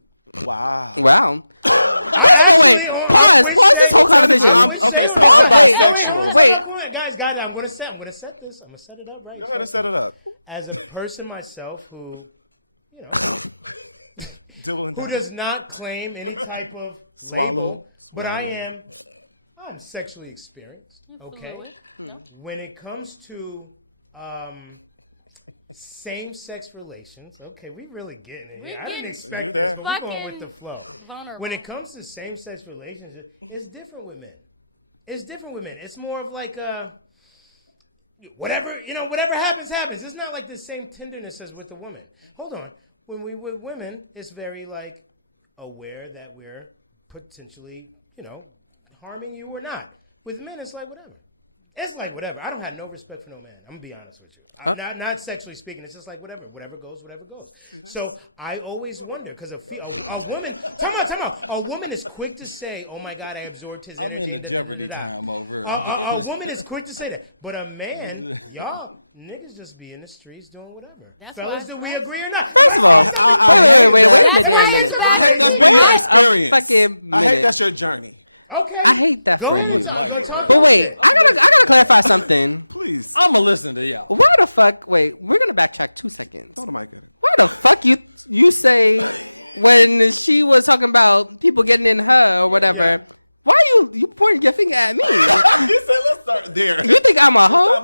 Wow. Wow. First of all, wait. Pause this whole conversation. Okay, so Pause, I'm wait. bisexual. Wait. Guys, I'm gonna set this. I'm gonna set it up right. Go ahead and set it up. As a person myself who, you know, Dibbling who down. does not claim any type of Swallow. label, but I'm sexually experienced. Okay. When it comes to same-sex relations, okay, we really getting it here. I didn't expect You there? this, but we're going with the flow. Vulnerable. When it comes to same-sex relationships, it's different with men. It's more of like whatever happens. It's not like the same tenderness as with a woman. Hold on. With women, it's very like aware that we're potentially, harming you or not. With men, it's like whatever. I don't have no respect for no man. I'm gonna be honest with you. I'm not sexually speaking. It's just like whatever goes. So I always wonder because a woman. Time out. A woman is quick to say, "Oh my God, I absorbed his energy." I'm in the Jeopardy time over. A woman is quick to say that, but a man, y'all niggas just be in the streets doing whatever. Fellas, do we agree or not? First of all, wait a minute, damn minute. I hate that's been your experience. Fucking I hate minute. that's your journey. Okay. I hate that Go for with you. the mic. But wait, I gotta clarify something. Please. I'm gonna listen to y'all. Why the fuck? Wait, we're gonna backtrack 2 seconds. Throw the mic at it. Why the fuck you say when she was talking about people getting in her or whatever? Why you pointing your finger at me? You said let's start there. You think I'm a hoe?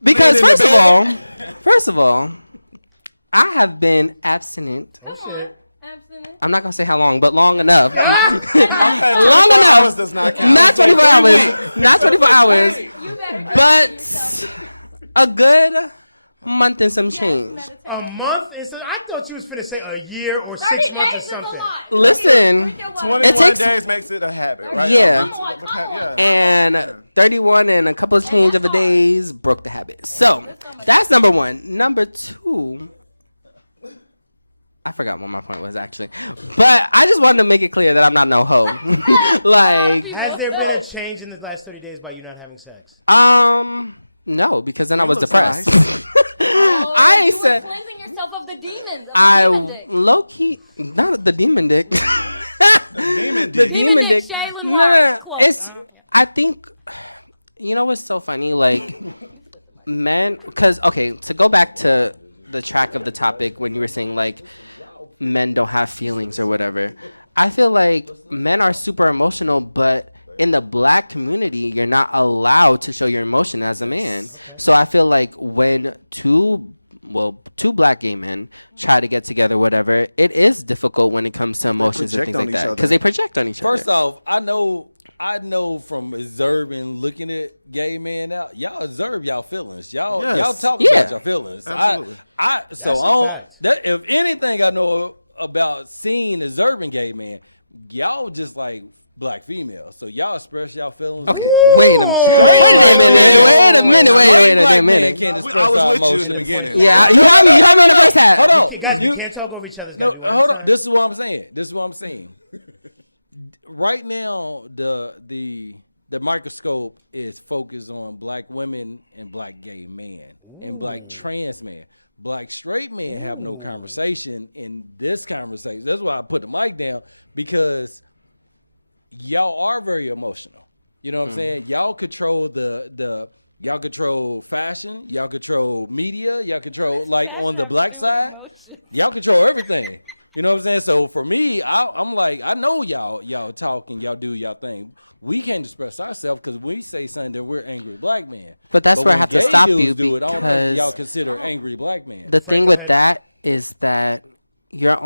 Because Laying in the first of all, I have been abstinent. Come on. Abstinent. I'm not gonna say how long, but long enough. Okay, Long 24 enough. hours does not count. Not 24 hours. Not 24 hours. You better But a good month and some change. A month is. I thought you was finna say a year or 6 30 months or days is a something. lot. Listen, 21 It takes- days makes it a habit, right? Yeah. Come on. Yeah. and 31 and a couple of change of a days broke the habit. So that's number one. Number two, I forgot what my point was actually, but I just wanted to make it clear that I'm not no hoe. Like, Has there been a change in the last 30 days by you not having sex? no, because then I was looks depressed. nice. I ain't you said- were cleansing yourself of the demons. I low key, not the demon dick. Demon The dick. demon dick. Shay Lenoir's No. quote. It's. I think. You know what's so funny? Like, men. Because to go back to the track of the topic when you were saying like, men don't have feelings or whatever. I feel like men are super emotional, but in the black community, you're not allowed to show your emotion as a man. So I feel like when two black gay men try to get together, whatever, it is difficult when it comes to emotions and project things on like each that other. because they project on each other. First off, I know I know from observing, looking at gay men out, y'all observe y'all feelings. Y'all Yes. talk Yeah. about your feelings. Absolutely. So I don't. That if anything, I know about seeing observing gay men. Y'all just like black females, so y'all express y'all feelings. Okay, wait a minute. Wait a minute. Can't express I was our with you in emotions. the beginning. Yeah, you had me in the first half. Hold on. Guys, you can't talk over each other. No, hold on. This is what I'm saying. Right now, the microscope is focused on black women and black gay men and black trans men. Black straight men have no conversation in this conversation. That's why I put the mic down, because y'all are very emotional. You know what I'm saying? Y'all control y'all control fashion, y'all control media, y'all control, like on the black side, y'all control everything. You know what I'm saying? So for me, I'm like, I know y'all talk and y'all do y'all thing. We can't express ourselves because we say something that we're angry black men. But that's where I when have to gay stop dudes you do it, I don't think because y'all consider angry black men. the thing with that is that your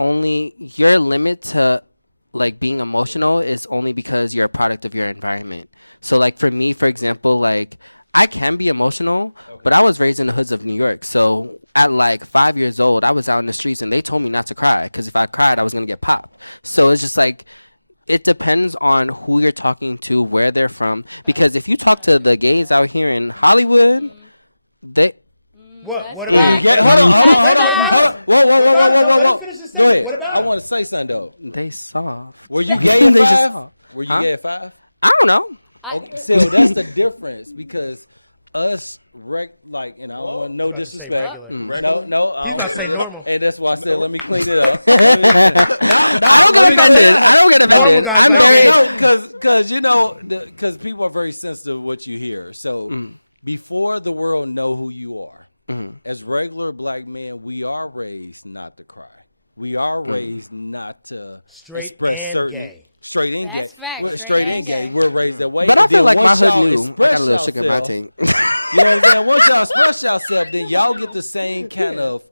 limit to like being emotional is only because you're a product of your environment. So like for me, for example, like I can be emotional, but I was raised in the hoods of New York. So at like 5 years old, I was out in the streets and they told me not to cry because if I cried, I was going to get popped. So it's just like, it depends on who you're talking to, where they're from. Because if you talk to the gays out here in Hollywood, they... What Hold on. Whoa. Go ahead. I want to say something though. They soft. Were you gay at They just 5? soft. Were you Huh? gay at 5? I don't know. Okay, so that's the difference, because us and I don't want no disrespect. No, I don't. And that's why I said let me clean it up. I don't get offended. I'm very... because people are very sensitive to what you hear. So before the world know who you are, as regular black men, we are raised not to cry. We are raised not to express certain. Gay. Straight and gay. That's fact. We're straight and gay. We're raised that way. But I And then feel like my once hood y'all knew. I express got a little sugar in my yourself- tank. You know what I'm saying? Once y'all express yourself, then y'all get the same kind of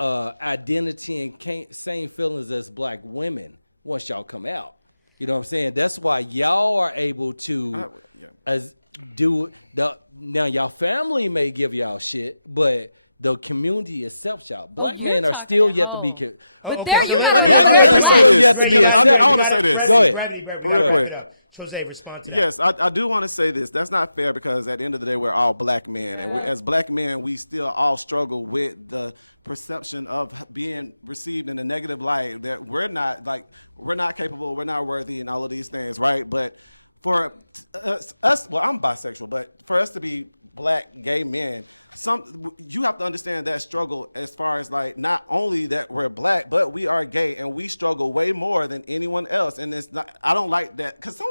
identity and same feelings as black women once y'all come out. You know what I'm saying? That's why y'all are able to now y'all family may give y'all shit, but the community accepts y'all. Black men are still yet to be. But there you go. Let me Black men are say still this. yet to be accepted. I want to say this. Go ahead. Real quick. Jose, respond to that. Yes, I do want to say this. That's not fair because at the end of the day, we're all black men. And as black men, we still all struggle with the perception of being received in a negative light, that we're not capable, we're not worthy, and all of these things, right? But for us, well, I'm bisexual, but for us to be black gay men, you have to understand that struggle as far as like not only that we're black, but we are gay and we struggle way more than anyone else. And it's not, I don't like that because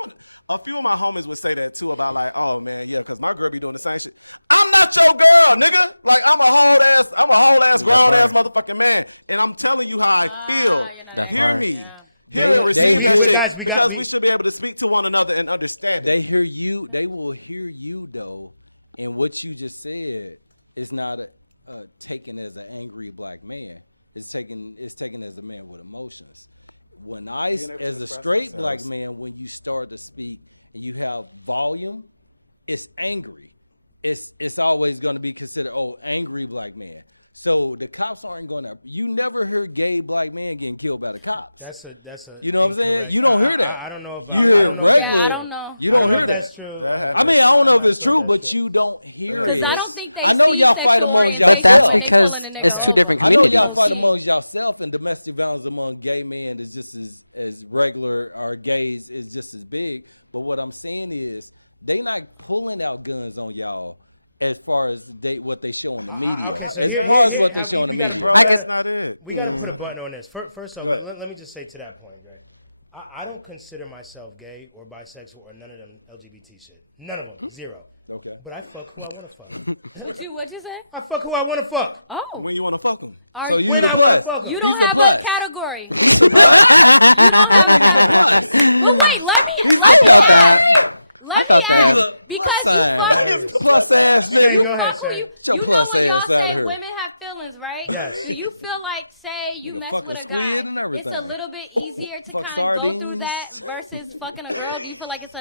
a few of my homies would say that too about like, oh man, yeah, because my girl be doing the same shit. I'm not your girl, nigga. Like I'm a whole ass grown ass motherfucking man, and I'm telling you how I feel. Hear me. Hear and receive that shit because we should be able to speak to one another and understand it. They hear you. They will hear you though, and what you just said is not taken as an angry black man. It's taken as a man with emotions. When as a straight black man, when you start to speak and you have volume, it's angry. It's always going to be considered angry black man. So the cops aren't going to. You never hear gay black men getting killed by the cops. That's a. You know what I'm saying? You don't hear that. I don't know if you hear regular. Yeah, I don't know. You don't hear That's that. true. I mean, I don't know if it's true, but you don't hear it. I don't think they I know see y'all fight sexual amongst orientation. But that's yourself. because it's two different I know communities. y'all fight amongst yourself, and domestic violence among gay men is just as regular, or gays is just as big. But what I'm saying is, they not pulling out guns on y'all as far as what they show in the media. As far as what they show in the media. Bro, that's not it. We got to put a button on this. First off, Go ahead. let me just say to that point, Greg. I don't consider myself gay or bisexual or none of them LGBT shit. None of them. Zero. Okay. But I fuck who I want to fuck. What you say? I fuck who I want to fuck. Oh. When you want to fuck them. So you When the I plus. wanna fuck You them. don't He's the have plus. a category. He's the plus. Well, wait, let me. I felt that. Let I felt me that. ask, Plus because sign. you fuck- Plus ass nigga. Go ahead, fuck who you. Get your You plus know when ass y'all outta say here. Women have feelings, right? Do you feel like, say you Nigga mess fuck with a a squid guy, and everything. it's a little bit easier to Fuck kind of go through sardines. that versus fucking a girl. Do you feel like it's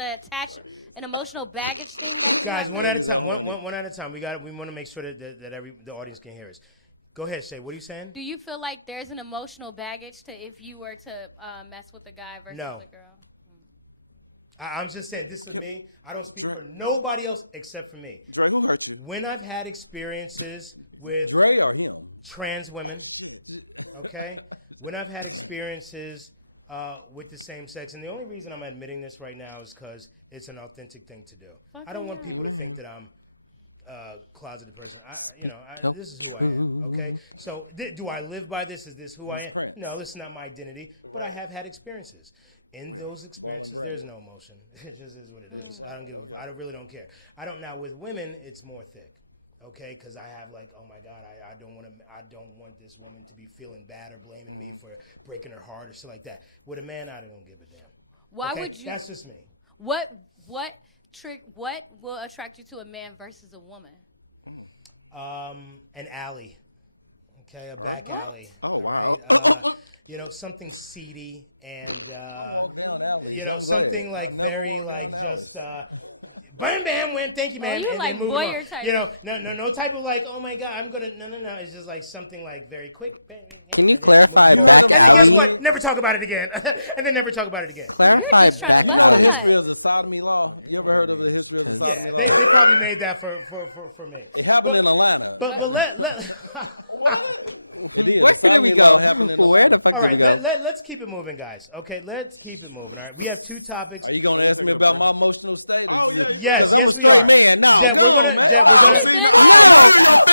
an emotional baggage to you? Guys, one at a Niggas are time. horny. One at a time. We want to make sure that the audience can hear us. Go ahead, Shay. What are you saying? Do you feel like there's an emotional baggage to if you were to mess with a guy versus No. a girl? I'm just saying, this is me. I don't speak Dre- for nobody else except for me. Dre, who hurt you? When I've had experiences with Dre or him? trans women, Shit. okay? When I've had experiences with the same sex, and the only reason I'm admitting this right now is because it's an authentic thing to do. I don't want people to think that I'm closeted person. Speak This is your who I am, okay? truth. So do I live by this? Is this who I He's am? Prince. No, this is not my identity. But I have had experiences. In those experiences, Brand. there's no emotion. It just is what it is. Richard I don't Brand, okay. I really don't care. I don't now with women. It's more thick, okay? Because I have like, oh my God, I don't want this woman to be feeling bad or blaming me for breaking her heart or shit like that. With a man, I don't give a damn. Why Okay? would you? That's just me. What will attract you to a man versus a woman? An alley. Okay, a back alley. Oh, wow. You know, something seedy and. I walk down alleys. You know, I'm glad. something like I never very, walk down like, alleys. just, bam, bam, wham, thank you, man. you and like then moving voyeur on. type. You know, no type of like, oh my God, I'm gonna, no. It's just like something like very quick. Bang, bang, bang. Can you clarify You heard back of alley? sodomy? Never talk about it again, and then never talk about it again. Clarify back You know the alley. history of the sodomy law? You ever heard of the history of the sodomy law? They probably made that for me. It happened in Atlanta. But It did. Where The did we sodomy law go? happened in Where the Atlanta. fuck did we go? Let's keep it moving, guys. Okay, let's keep it moving. All right, we have two topics. Are you gonna ask me about my emotional state? Oh, yeah, Because yeah. I'm a Yes, we straight are. man. No, Yeah, go we're on, gonna- man. Oh, see, no,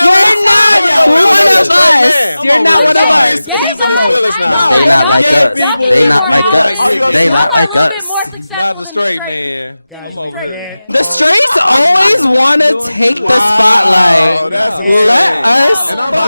You're not one of us. You're not one of us. He's in the feelings now. They not like Yeah, us. people- They not like people us. like They this. not like us. Not the straight man. I'm over here. The straights always want to take the spotlight. that's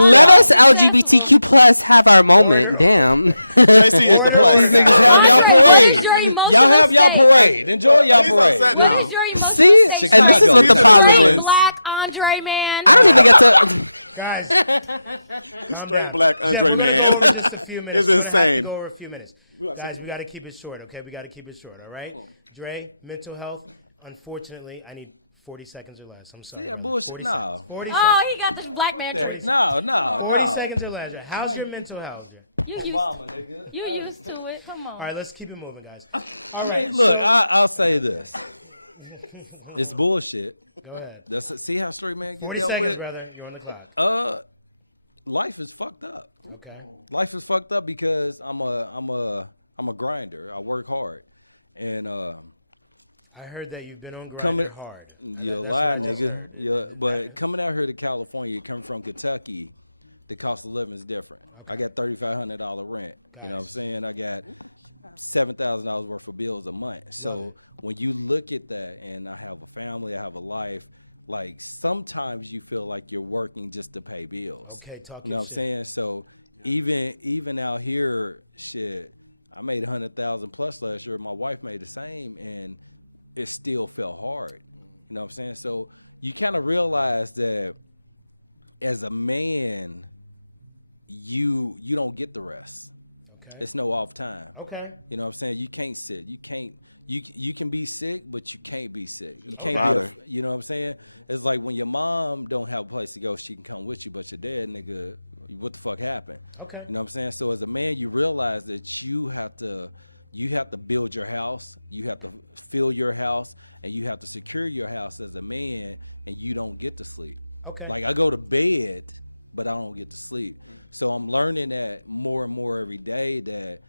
Let us LGBTQ plus have our moment. Damn. JC is the plus. These niggas have y'all parade. Y'all have y'all parade. Enjoy y'all He's parade. upset now. See, and this is what the Chicago. problem He's in is. Black Andre man. I don't even get to. Guys, Straight black Andre man. It's insane. Go over a few minutes. Guys, we got to keep it short, okay? We got to keep it short, all right? Dre, mental health. Unfortunately, I need 40 seconds or less. I'm sorry. See that man. bullshit? 40 No. 40 Oh, he got the black man That- traits. No, 40 seconds or less. How's your mental health? You used, nigga. you used to it. Come on. All right, let's keep it moving, guys. I mean, look, I'll say this. It's bullshit. Go ahead. See how straight man get 40 dealt seconds, with? brother. You're on the clock. Life is fucked up. Okay. Life is fucked up because I'm a grinder. I work hard, and I heard that you've been on coming. grinding hard. You lie, nigga. Yeah, but coming out here to California, coming from Kentucky, the cost of living is different. I got $3,500 rent. You know what I'm saying? I got $7,000 worth of bills a month. So when you look at that, and I have a family, I have a life. Like sometimes you feel like you're working just to pay bills. Okay, talk You know your what I'm saying? So even out here, shit, I made 100,000 plus last year. My wife made the same, and it still felt hard. You know what I'm saying? So you kind of realize that as a man, you don't get the rest. Okay. It's no off time. Okay. You know what I'm saying? You can't sit. You can't. You can be sick, but you can't be sick. You a can't rider. you know what I'm saying? It's like when your mom don't have a place to go, she can come with you, but your dad, nigga, what the fuck happened? Okay. You know what I'm saying? So as a man, you realize that you have to build your house, you have to fill your house, and you have to secure your house as a man, and you don't get to sleep. Okay. Like I go to bed, but I don't get to sleep. So I'm learning that more and more every day that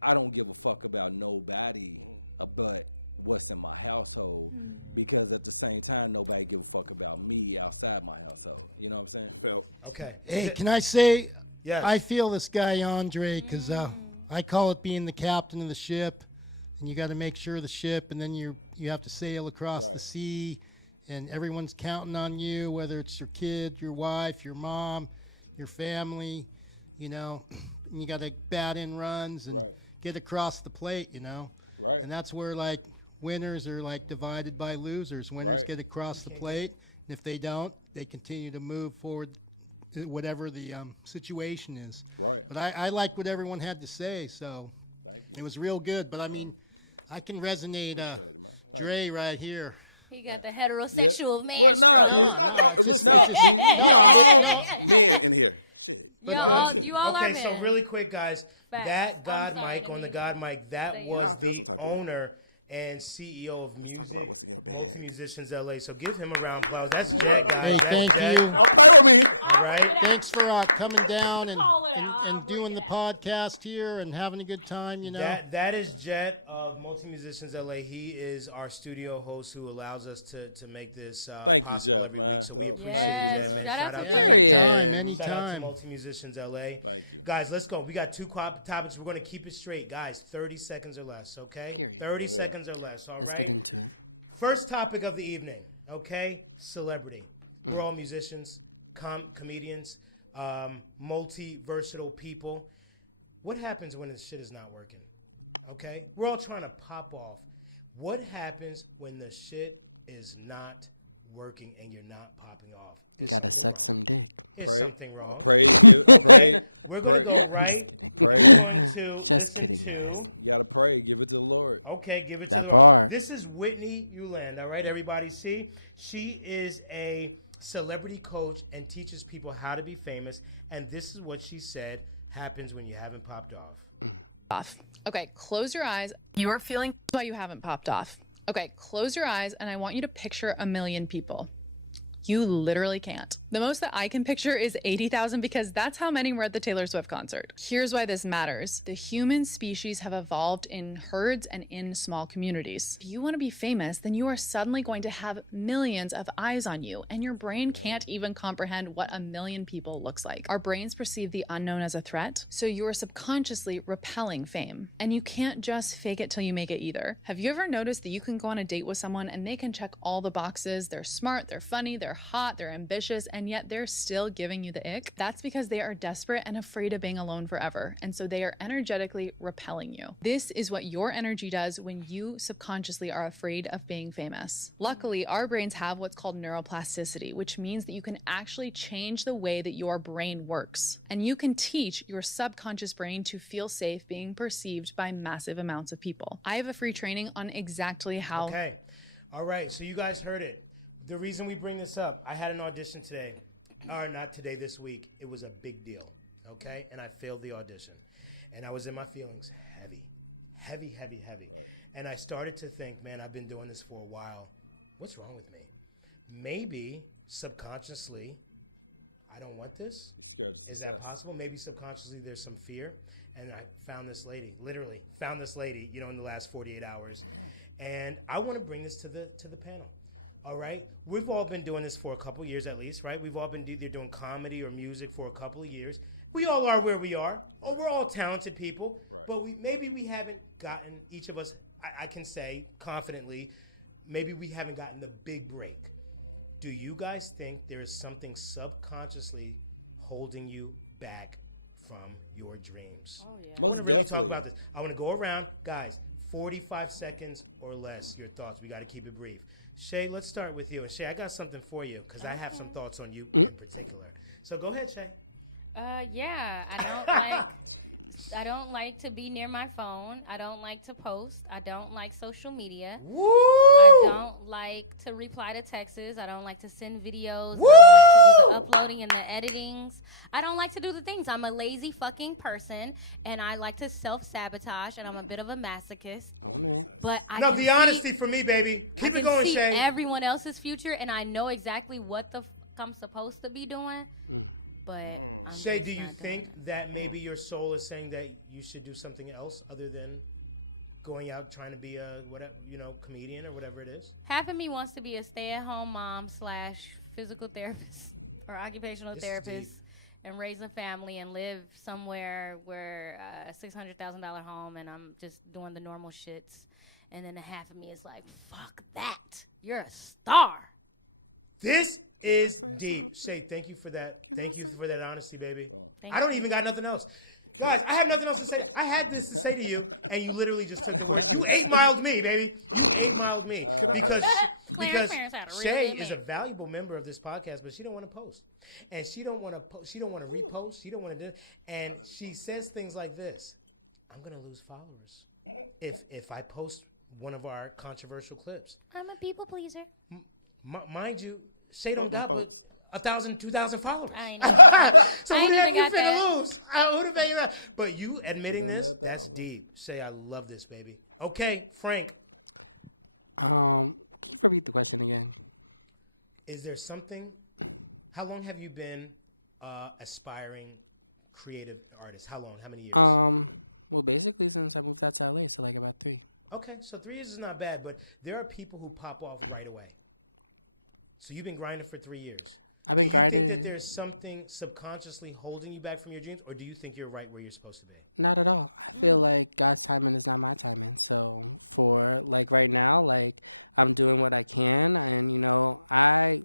I don't give a fuck about nobody but what's in my household, because at the same time nobody give a fuck about me outside my household. You know what I'm saying? Felt. Okay. Hey, can I say, Yes. I feel this guy Andre, because I call it being the captain of the ship, and you got to make sure the ship, and then you have to sail across the Right. sea, and everyone's counting on you, whether it's your kid, your wife, your mom, your family, you know, and you got to bat in runs and Right. get across the plate, you know. Right. And that's where, like, winners are, like, divided by losers. Winners Right. get across the plate, and if they don't, they continue to move forward whatever the situation is. Right. But I like what everyone had to say, so Thank it you. was real good. But I mean, I can resonate. Appreciate it, man. Thank Dre right here. He got the heterosexual man. Well, no, shit. Listen, no, we're all men in here. Shit. You all are Okay, men. so really quick, guys, Facts. that I'm God sorry, I Mike didn't on the mean God to Mike, that say was Now I feel some the type of way. owner and CEO of Let's music. talk about what's in your bag. Both Musicians LA. So give him a round of applause. That's good. Hey, thank you. Don't play with me. Right? Thanks for coming down and, Call it out. I'll and bring doing it the out. podcast here and having a good time, you know. That is Jet of Multi Musicians LA. He is our studio host who allows us to make this. Thank you, possible Jeff, every man. week. So we Dope. appreciate Thank you, it. man. Shout out to Shout Period. Shout out to Anytime. Multi Musicians LA. Thank you. Guys, let's go. We got two topics. We're going to keep it straight. Guys, 30 seconds or less, okay? Period. 30 seconds or less, all Let's right? get into it. First topic of the evening, okay? Celebrity. We're all musicians, comedians, multi-versatile people. What happens when this shit is not working? Okay? We're all trying to pop off. What happens when the shit is not working and you're not popping off? You gotta suck some dick. There's Pray. something wrong. Pray. We're Pray. going to go right kidding. Pray. on to Just listen kidding, to- guys. You gotta pray. Give it to the Lord. Okay, give it That to bar. her. This is Whitney Uland, all right, everybody see? She is a celebrity coach and teaches people how to be famous, and this is what she said happens when you haven't popped off. Off. Okay, close your eyes. You are feeling why you haven't popped off. Okay, close your eyes and I want you to picture 1 million people. You literally can't. The most that I can picture is 80,000 because that's how many were at the Taylor Swift concert. Here's why this matters. The human species have evolved in herds and in small communities. If you want to be famous, then you are suddenly going to have millions of eyes on you, and your brain can't even comprehend what 1 million people looks like. Our brains perceive the unknown as a threat, so you are subconsciously repelling fame. And you can't just fake it till you make it either. Have you ever noticed that you can go on a date with someone and they can check all the boxes? They're smart, they're funny, they're hot, they're ambitious, and yet they're still giving you the ick? That's because they are desperate and afraid of being alone forever, and so they are energetically repelling you. This is what your energy does when you subconsciously are afraid of being famous. Luckily, our brains have what's called neuroplasticity, which means that you can actually change the way that your brain works, and you can teach your subconscious brain to feel safe being perceived by massive amounts of people. I have a free training on exactly how. Okay, all right, so you guys heard it. The reason we bring this up, I had an audition today, or not today, this week. It was a big deal, okay? And I failed the audition. And I was in my feelings heavy. Right. And I started to think, man, I've been doing this for a while. What's wrong with me? Maybe subconsciously, I don't want this. You're scared of Is that success. possible? Maybe subconsciously there's some fear. And I found this lady, literally found this lady, in the last 48 hours. And I want to bring this to the panel. All right? We've all been doing this for a couple years at least, right? We've all been either doing comedy or music for a couple of years. We all are where we are. Well, Right. we're all talented people. Right. But maybe we haven't gotten, each of us, I can say confidently, maybe we haven't gotten the big break. Do you guys think there is something subconsciously holding you back from your dreams? Oh, yeah. Most I wanna really talk definitely. about this. I want to go around, guys. 45 seconds or less. Your thoughts. We got to keep it brief. Shay, let's start with you. And Shay, I got something for you because I have some thoughts on you in particular. So go ahead, Shay. Yeah, I don't like to be near my phone. I don't like to post. I don't like social media. Woo! I don't like to reply to texts. I don't like to send videos. Woo! I don't like to do the uploading and the editings. I don't like to do the things. I'm a lazy fucking person, and I like to self-sabotage, and I'm a bit of a masochist. Oh, man. But I No, can the see- honesty for me, baby. I Keep it can going, see Shay. everyone else's future, and I know exactly what the fuck I'm supposed to be doing. But I'm Shay, just do you not doing think that maybe your soul is saying that you should do something else other than going out trying to be a whatever, comedian or whatever it is? Half of me wants to be a stay-at-home mom / physical therapist or occupational This is therapist deep. and raise a family and live somewhere where a $600,000 home and I'm just doing the normal shits. And then the half of me is like, fuck that. You're a star. This Can I is say deep. something? Shay, thank you for that. Can I Thank you say- for that honesty, baby. Thank I don't even got nothing else. Guys, I have nothing else to say. I had this to say to you, and you literally just took it away. You 8 miles me, baby. You 8 miles me. Clarence because Parents House. got real Shay mad. is a valuable member of this podcast, but she don't want to post, and she don't want to. She don't want to repost. She don't want to do. And she says things like this: "I'm gonna lose followers if I post one of our controversial clips." I'm a people pleaser. Mind you, Shay don't Fuck them got folks. 1,000, 2,000 followers. I ain't know. So I who the ain't heck even you got finna that. lose? Who the heck? But you admitting on this, that that's 1,000. deep. Say, I love this, baby. Okay, Frank, Can you repeat the question again? is there something? How long have you been aspiring creative artist? How long? How many years? Well, basically since I moved out to LA, so like about 3. Okay, so 3 years is not bad, but there are people who pop off right away. So you've been grinding for 3 years. I've been Do you think grinding. that there's something subconsciously holding you back from your dreams, or do you think you're right where you're supposed to be? Not at all. I feel like God's timing is not my timing. So for like right now, like I'm doing what I can, and I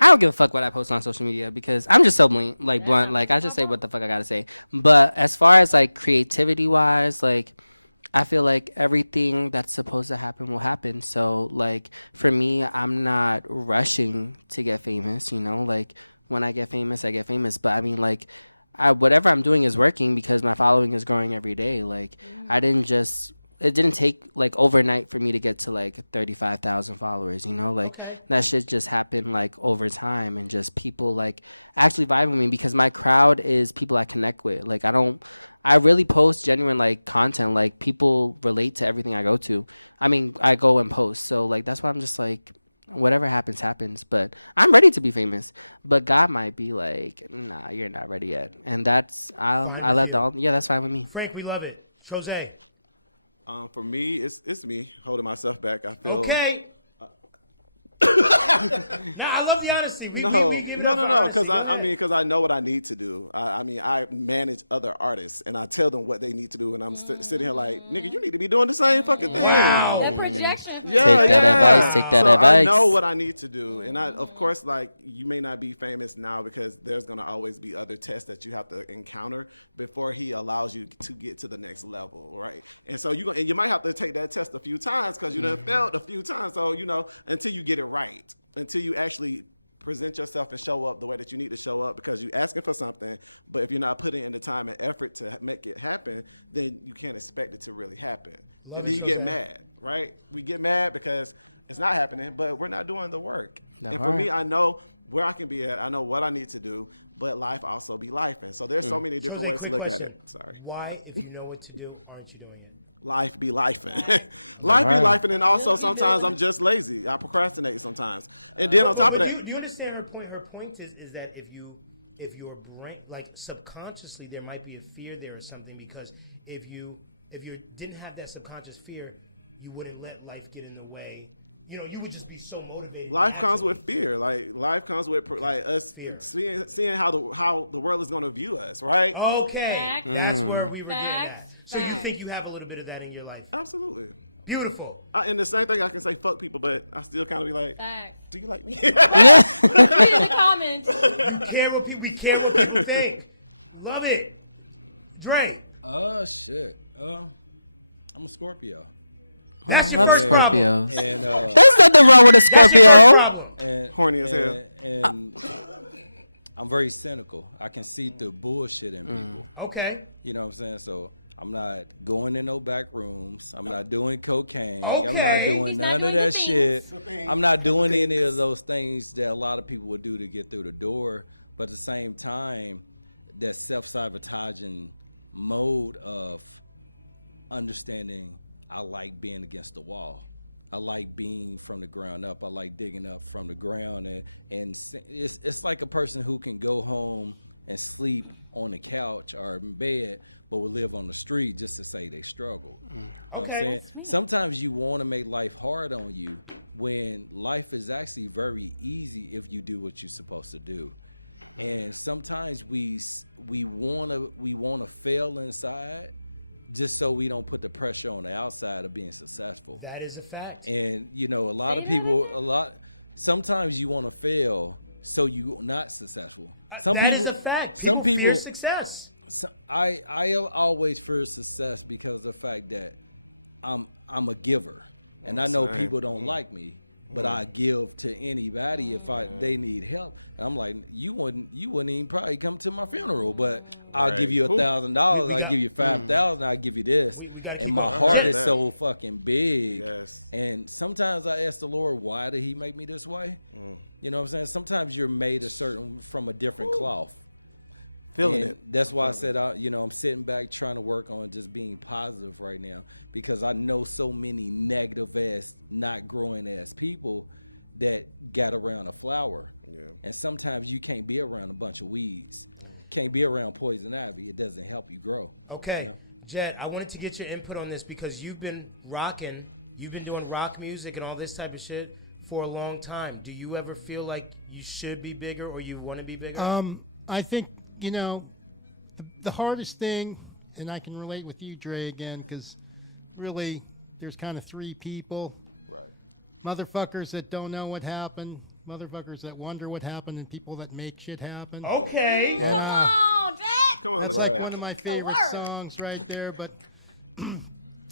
don't give a fuck what I post on social media because I'm just so blunt. Like I just say what the fuck I gotta say. But as far as like creativity wise, like I feel like everything that's supposed to happen will happen. So like for me, I'm not rushing to get famous. Like when I get famous, I get famous. But I mean like. Whatever I'm doing is working because my following is growing every day. Like it didn't take like overnight for me to get to like 35,000 followers, that shit just happened like over time and just people like actually vibe with me because my crowd is people I connect with. Like I really post genuine like content, like people relate to everything I go to. I mean, I go and post. So like, that's why I'm just like, whatever happens, but I'm ready to be famous. But God might be like, nah, you're not ready yet. And that's, that's fine with me. Frank, we love it. Jose. For me, it's me holding myself back. I feel Okay. Now I love the honesty. We give it up for No. honesty. Because Go ahead. because I know what I need to do. I manage other artists and I tell them what they need to do, and I'm sitting here like, nigga, you need to be doing the same fucking thing. Wow. That projection. Yeah, Take that advice, take that so advice. I know what I need to do, and of course, like you may not be famous now because there's gonna always be other tests that you have to encounter before he allows you to get to the next level, right? And so you might have to take that test a few times because you done failed a few times. So until you get it right, until you actually present yourself and show up the way that you need to show up because you're asking for something, but if you're not putting in the time and effort to make it happen, then you can't expect it to really happen. And then you get mad, right? We get mad because it's not happening, but we're not doing the work. That's and for me, right. I know where I can be at. I know what I need to do, but life also be life. And so there's so many different Jose, ways to quick look at question. it. Sorry. Why, if you know what to do, aren't you doing it? Life be lifing. Life be Right. lifing, and also sometimes I'm just lazy. I procrastinate sometimes. And then on top of But that, do you understand her point? Her point is that if your brain, like subconsciously, there might be a fear there or something, because if you didn't have that subconscious fear, you wouldn't let life get in the way. You would just be so motivated. life comes with fear. Like life comes with like us Fear. seeing how the world is going to view us, right? Okay, Facts. that's where we were getting at. Facts. So you Facts. think you have a little bit of that in your life? Absolutely. Beautiful. And the same thing, I can say fuck people, but I still kind of be like, Facts. do you like me? Read in the comments. We care what people think. Love it. Dre, Shit. I'm a Scorpio. that's I your love first problem. Scorpios. And There's nothing wrong with a That's your first Scorpio. problem. and Horny as hell. And I'm very cynical. I can see through bullshit in people. Okay. You know what I'm saying? So I'm not going in no back rooms. I'm not doing cocaine. I'm not Okay. doing He's not none of doing that the shit. things. I'm not doing any of those things that a lot of people would do to get through the door. But at the same time, that self-sabotaging mode of understanding I like being against the wall. I like being from the ground up. I like digging up from the ground, and it's like a person who can go home and sleep on the couch or in bed, but will live on the street just to say they struggled. You know what I'm Okay. saying? Sometimes you want to make life hard on you when life is actually very easy if you do what you're supposed to do. And sometimes we wanna fail inside just so we don't put the pressure on the outside of being successful. That is a fact. And a lot of people, sometimes you want to fail so you're not successful. That is a fact. Some People people fear success. I have always feared success because of the fact that I'm a giver, and I know Same. people don't like me, but I give to anybody if they need help. And I'm like, you wouldn't even probably come to my funeral, but I'll give you $1,000. I'll give you $5,000. I'll give you this. And my heart is so fucking big. Yes. And sometimes I ask the Lord, why did He make me this way? You know what I'm saying? Sometimes you're made from a different cloth. Feeling And it. that's why I said, I'm sitting back trying to work on just being positive right now, because I know so many negative ass, not growing ass people that got around a flower. Yeah. And sometimes you can't be around a bunch of weeds. Can't be around poison ivy. It doesn't help you grow. Okay, You know? Jet, I wanted to get your input on this because you've been doing rock music and all this type of shit for a long time. Do you ever feel like you should be bigger or you want to be bigger? I think, the hardest thing, and I can relate with you, Dre, again, because really there's kind of three people. Right. Motherfuckers that don't know what happened, motherfuckers that wonder what happened, and people that make shit happen. Okay. Come on, Jack. Come on, That's let's like one of my favorite word. songs right there, but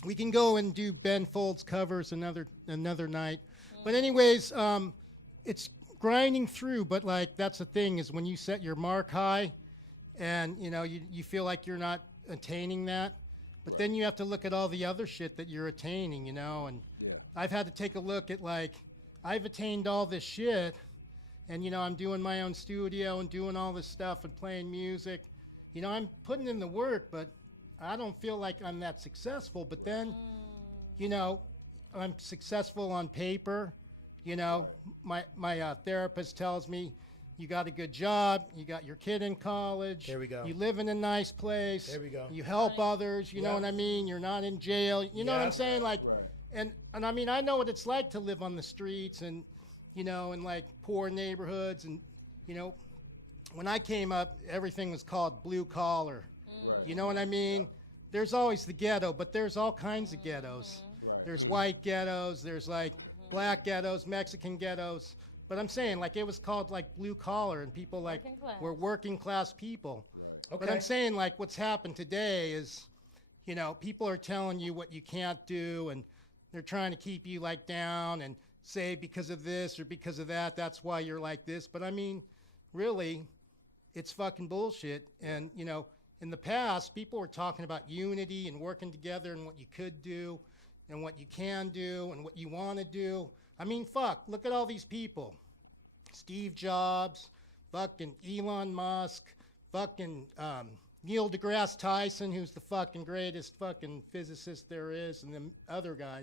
we can go and do Ben Folds covers another night. But anyways, it's grinding through, but like that's the thing is when you set your mark high and you feel like you're not attaining that, but then you have to look at all the other shit that you're attaining, and Yeah. I've had to take a look at like I've attained all this shit and I'm doing my own studio and doing all this stuff and playing music. I'm putting in the work, but I don't feel like I'm that successful. But then, I'm successful on paper. My therapist tells me, you got a good job, you got your kid in college. There we go. You live in a nice place. There we go. You help others. You know what I mean? You're not in jail. You know what I'm saying? Like, Right. And I mean, I know what it's like to live on the streets and in like poor neighborhoods and when I came up, everything was called blue collar. Right. You know what I mean? Yep. There's always the ghetto, but there's all kinds of ghettos. Right. There's white ghettos, there's like black ghettos, Mexican ghettos. But I'm saying like it was called like blue collar and people like Working class. were working class people. Right. But I'm saying like what's happened today is, people are telling you what you can't do and they're trying to keep you like down and say because of this or because of that, that's why you're like this. But I mean, really, it's fucking bullshit. And, in the past, people were talking about unity and working together and what you could do and what you can do and what you want to do. I mean, fuck, look at all these people. Steve Jobs, fucking Elon Musk, fucking Neil deGrasse Tyson, who's the fucking greatest fucking physicist there is, and the other guy.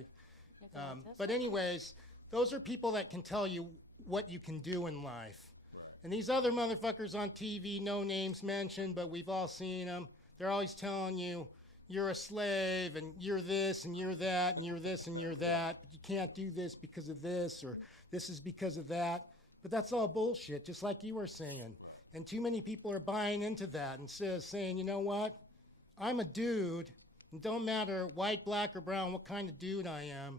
But anyways, those are people that can tell you what you can do in life. Right. And these other motherfuckers on TV, no names mentioned, but we've all seen them. They're always telling you, you're a slave, and you're this, and you're that, and you're this, and you're that. You can't do this because of this, or this is because of that. But that's all bullshit, just like you were saying. Right. And too many people are buying into that instead of saying, you know what? I'm a dude. It don't matter white, black, or brown, what kind of dude I am.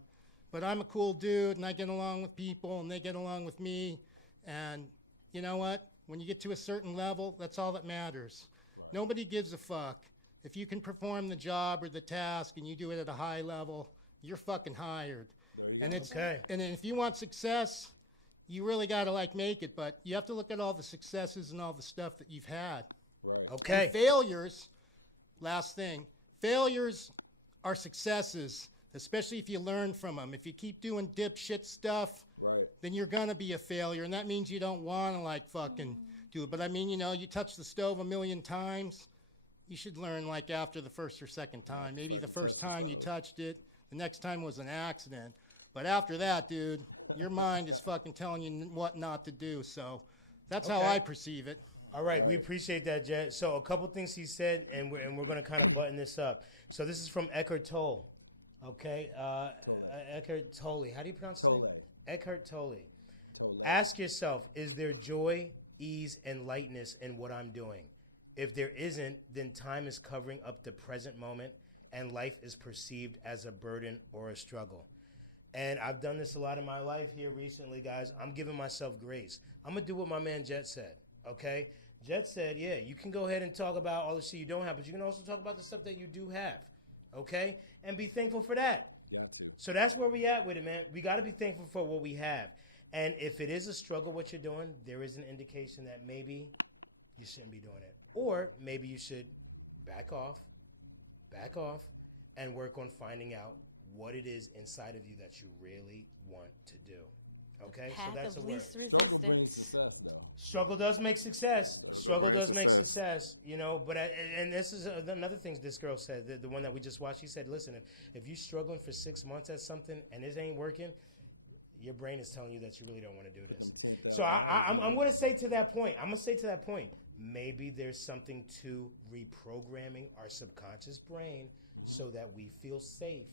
But I'm a cool dude, and I get along with people, and they get along with me. And you know what? When you get to a certain level, that's all that matters. Right. Nobody gives a fuck. If you can perform the job or the task and you do it at a high level, you're fucking hired. There you go. And, and if you want success, you really got to like make it. But you have to look at all the successes and all the stuff that you've had. Right. Okay. And failures, last thing, failures are successes, especially if you learn from them. If you keep doing dipshit stuff, Right. then you're going to be a failure. And that means you don't want to like fucking do it. But I mean, you touch the stove 1,000,000 times, you should learn like after the first or second time. Not to Maybe the fucking first touch the time you stove. touched it, the next time was an accident. But after that, dude, your mind is fucking telling you what not to do. So that's how I perceive it. All right, we Right. appreciate that, Jet. So a couple things he said, and we're going to kind of button this up. So this is from Eckhart Tolle. Okay? Tolle. Eckhart Tolle. How do you pronounce Tolle. it? Eckhart Tolle. Tolle. Ask yourself, is there joy, ease, and lightness in what I'm doing? If there isn't, then time is covering up the present moment, and life is perceived as a burden or a struggle. And I've done this a lot in my life here recently, guys. I'm giving myself grace. I'm going to do what my man Jet said, okay? Jet said, yeah, you can go ahead and talk about all the shit you don't have, but you can also talk about the stuff that you do have, okay? And be thankful for that. Got to. So that's where we at with it, man. We got to be thankful for what we have. And if it is a struggle what you're doing, there is an indication that maybe you shouldn't be doing it. Or maybe you should back off, and work on finding out what it is inside of you that you really want to do. Okay? So that's a word. Struggle brings success, though. Struggle does make success. Struggle brings does success. Make success. You know, but and this is another thing this girl said. The one that we just watched. She said, "Listen, if you're struggling for 6 months at something and it ain't working, your brain is telling you that you really don't want to do Put this." them 10,000 So I'm hours going to say to that point. Maybe there's something to reprogramming our subconscious brain so that we feel safe.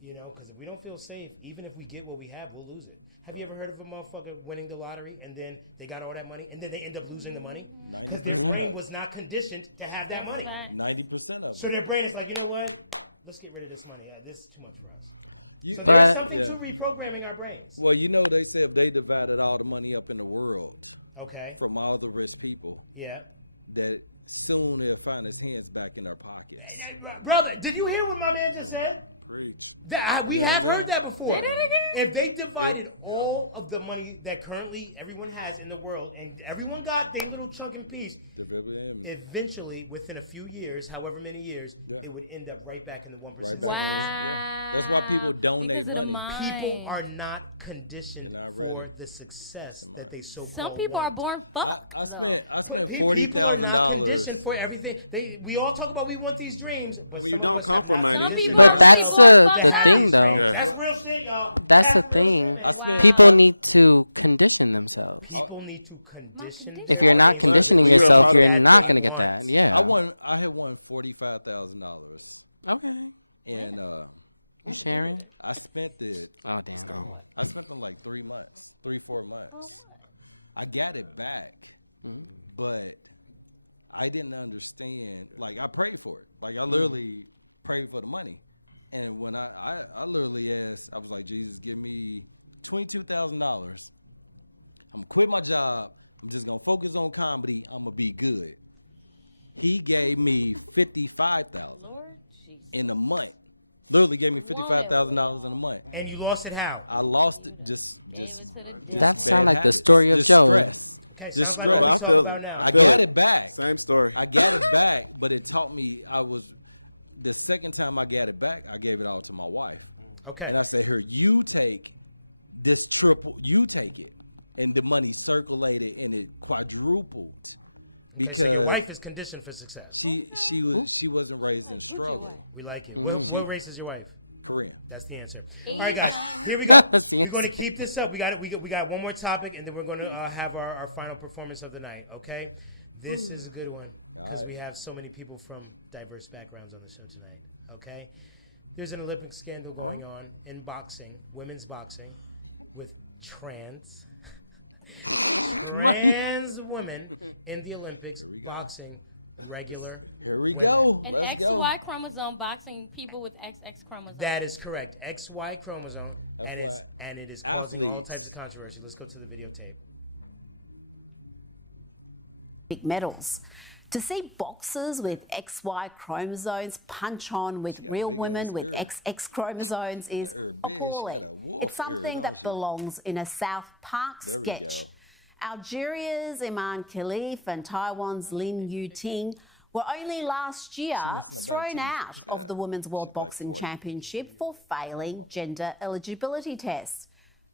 You know, because if we don't feel safe, even if we get what we have, we'll lose it. Have you ever heard of a motherfucker winning the lottery and then they got all that money and then they end up losing the money? 90%. Because their brain was not conditioned to have that money. 90% of So them. their brain is like, you know what? Let's get rid of this money. This is too much for us. So But- there's something to reprogramming our brains. Well, you know, they say if they divided all the money up in the world Okay. from all the rich people, Yeah. that soon they'll find his hands back in their pockets. Brother, did you hear what my man just said? Preach. We Yeah, have yeah. heard that before. Say that again? If they divided all of the money that currently everyone has in the world and everyone got their little chunk and piece, eventually, within a few years, however many years, Yeah. it would end up right back in the 1%. Right back in. Yeah. That's why people donate Because of the money. mind. People are not conditioned They're not for ready. the success That's that they so Some people are born fucked. I spent But $40,000. for everything. We all talk about we want these dreams. But When you some don't of us come are from not. money, Some you people- But know. that's the thing, though. Yeah. That's real shit, y'all. That's the real thing. shit. I spent- People need to condition themselves. People need to condition. If you're not conditioning When you're a yourself, part of you're our not club gonna get that. Yeah. I had won $45,000, Okay. and You sharing? I spent it. Oh damn. I spent them like 4 months. I got it back, but I didn't understand. Like, I prayed for it. Like, I literally prayed for the money. And when I literally asked, I was like, Jesus, give me $22,000. I'm gonna quit my job. I'm just gonna focus on comedy. I'm gonna be good. He gave me $55,000 in a month. Literally gave me $55,000 in a month. And you lost it how? I lost it just That bad sound like the habits. story of Just Job. Stress. Okay, Just sounds like stress. what I we're feel talking it. about now. I feel got it. it back. Same story. I got it back, but it taught me the second time I got it back, I gave it all to my wife. Okay. And I said, here, you take this triple, you take it. And the money circulated and it quadrupled So your because wife is conditioned for success. she wasn't raised in struggle. We like it. What race is your wife? Korean. That's the answer. All right, guys. Here we go. That's the We're going to answer. keep this up. We got one more topic, and then we're going to have our final performance of the night. Okay. This is a good one because right. we have so many people from diverse backgrounds on the show tonight. Okay. There's an Olympic scandal going on in boxing, women's boxing, with trans women in the Olympics Here we go. boxing regular. Here we women. go. An Let's go. XY chromosome boxing people with XX chromosome. That is correct. XY chromosome, and it is causing all Athletes. types of controversy. Let's go to the videotape. Olympic medals. To see boxers with XY chromosomes punch on with got a real big women ass with ear. XX chromosomes is That ear big. She got appalling. a wolf It's something ear, that don't she? belongs in a South Park There we sketch. go. Algeria's Iman Khalif and Taiwan's Lin Yuting were only last year She missing the back thrown out teeth. of the Women's World She's like Boxing 40. Championship for failing gender eligibility tests.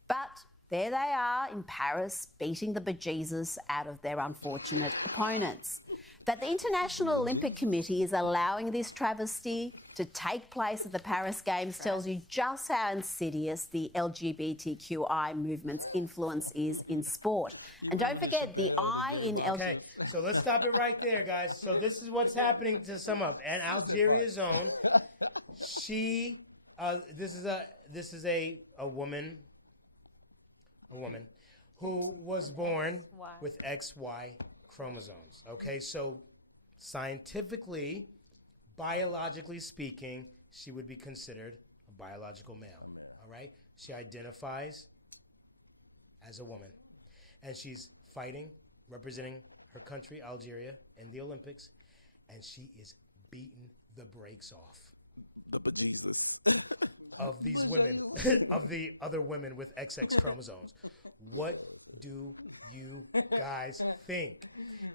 But there they are in Paris, beating the bejesus out of their unfortunate opponents. That the International Olympic Committee is allowing this travesty to take place at the Paris Games tells you just how insidious the LGBTQI movement's influence is in sport. You And don't remember the forget the Chappelle, the I gay in boxer? Okay, so let's stop it right there, guys. So this is what's happening to sum up. And Algeria's own, she, this is a woman who was born with XY chromosomes. Okay, so scientifically, biologically speaking, she would be considered a biological male. A male. All right, she identifies as a woman, and she's fighting, representing her country, Algeria, in the Olympics, and she is beating the brakes off the bejesus. of these women, of the other women with XX chromosomes. What do you guys think?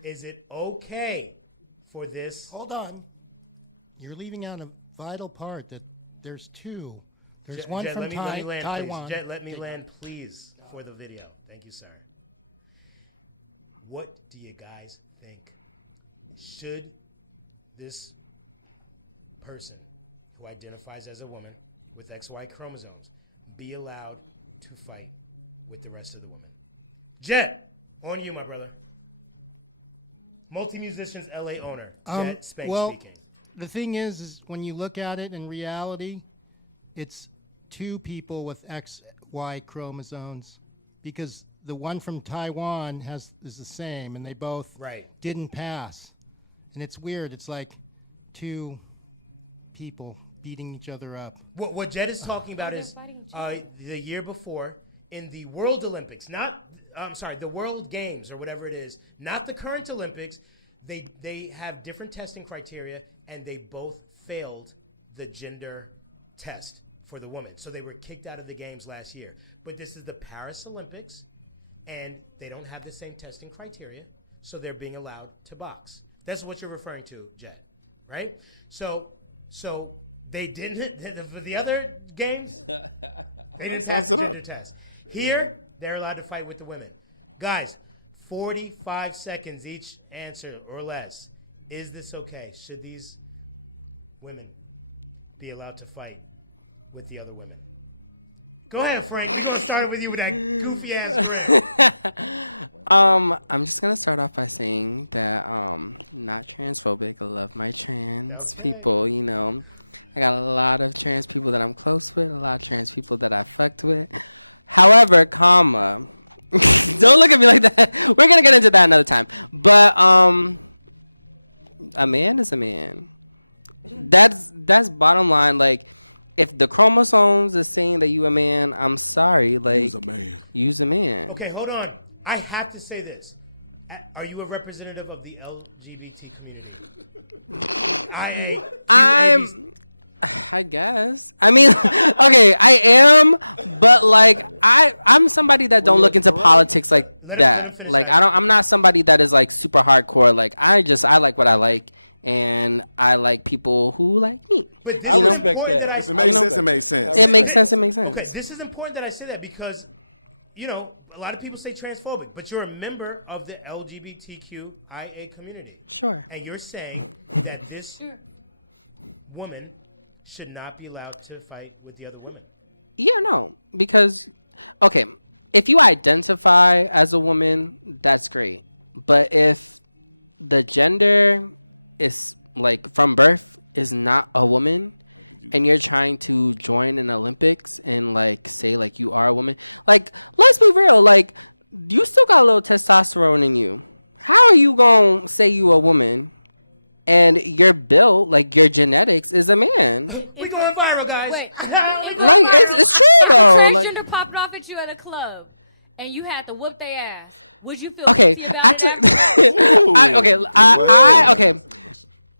Is it okay for this? Hold on. You're leaving out a vital part that there's two. There's one Jet, from let me land, Taiwan. Please. Jet, let me land, please, for the video. Thank you, sir. What do you guys think? Should this person who identifies as a woman with XY chromosomes be allowed to fight with the rest of the women? Jet, on you, my brother. Multi-musicians LA owner, Jet Spank speaking. The thing is when you look at it in reality, it's two people with XY chromosomes because the one from Taiwan is the same, and they both didn't pass. And it's weird. It's like two people beating each other up. What Jet is talking about is the year before in the World Olympics, the World Games or whatever it is, not the current Olympics. They have different testing criteria, and they both failed the gender test for the woman. So they were kicked out of the games last year. But this is the Paris Olympics, and they don't have the same testing criteria, so they're being allowed to box. That's what you're referring to, Jet, right? So they didn't, for the other games, they didn't have the gender test. Here, they're allowed to fight with the women. Guys, 45 seconds each answer or less. Is this okay? Should these women be allowed to fight with the other women? Go ahead, Frank. We're going to start with you with that goofy ass grin. I'm just gonna start off by saying that not transphobic. I love my trans people, you know. I got a lot of trans people that I'm close with, a lot of trans people that I fucked with. However, don't look at me like that. We're gonna get into that another time. But a man is a man. That's bottom line. Like, if the chromosomes is saying that you a man, I'm sorry. Like, Use a man. Use a man. Okay, hold on. I have to say this. Are you a representative of the LGBT community? I guess. I mean, okay, I am, but like I'm somebody that don't look into politics like that. Like I'm not somebody that is like super hardcore. Like I like what I like, and I like people who like me. I respect that. If it makes sense, it makes sense. It makes sense. It makes sense. Okay, this is important that I say that because, you know, a lot of people say transphobic, but you're a member of the LGBTQIA community. Sure. And you're saying that this woman should not be allowed to fight with the other women. Yeah, no, because, okay, if you identify as a woman, that's great. But if the gender is, like, from birth is not a woman, and you're trying to join an Olympics and, like, say, like, you are a woman, like, let's be real, like, you still got a little testosterone in you. How are you going to say you a woman? And your build, like your genetics, is a man. We going viral, guys. Wait, like it's true though. Transgender popped off at you at a club, and you had to whoop their ass. Would you feel okay? guilty about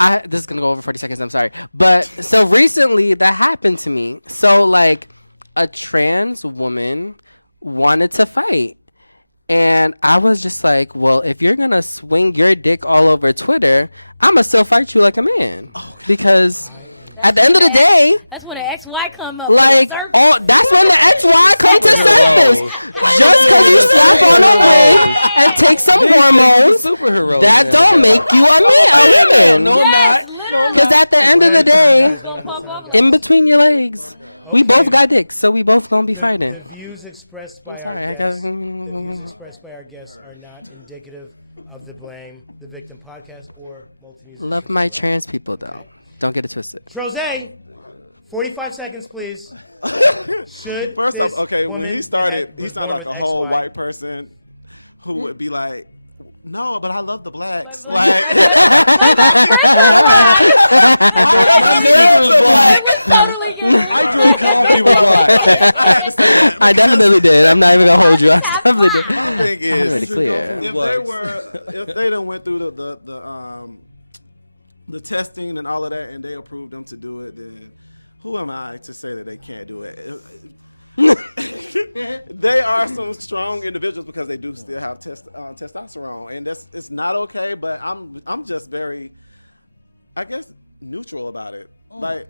Actually, this is gonna go over 40 seconds. I'm sorry, but so recently that happened to me. So like, a trans woman wanted to fight. And I was just like, well, if you're going to swing your dick all over Twitter, I'm going to still fight you like a man. Okay. Because at the end of the day, that's when the XY come up. Like, that's when the XY come to surface. Just because you slap on a wig and take some hormones, that don't make you a man. No, I'm not. Because at the end of the day, in between your legs, we both got dicks, so we both going to be fighting. I'm sorry, the views expressed by our guests are not indicative of the Blame the Victim podcast or multi. Love my trans people though. Don't get it twisted. Troze, 45 seconds, please. First off, okay, when he started, he sounded like a whole white person who would be like, no, but I love the blacks. Like, my neighbor's black. I drink coffee with black. I had to say that. I definitely did. I'm not even gonna hold you. I definitely did. My thing is, really clear. if they done went through the testing and all of that, and they approved them to do it, then who am I to say that they can't do it? They are some strong individuals because they do still have testosterone, and it's not okay. But I'm just very, I guess, neutral about it. Like,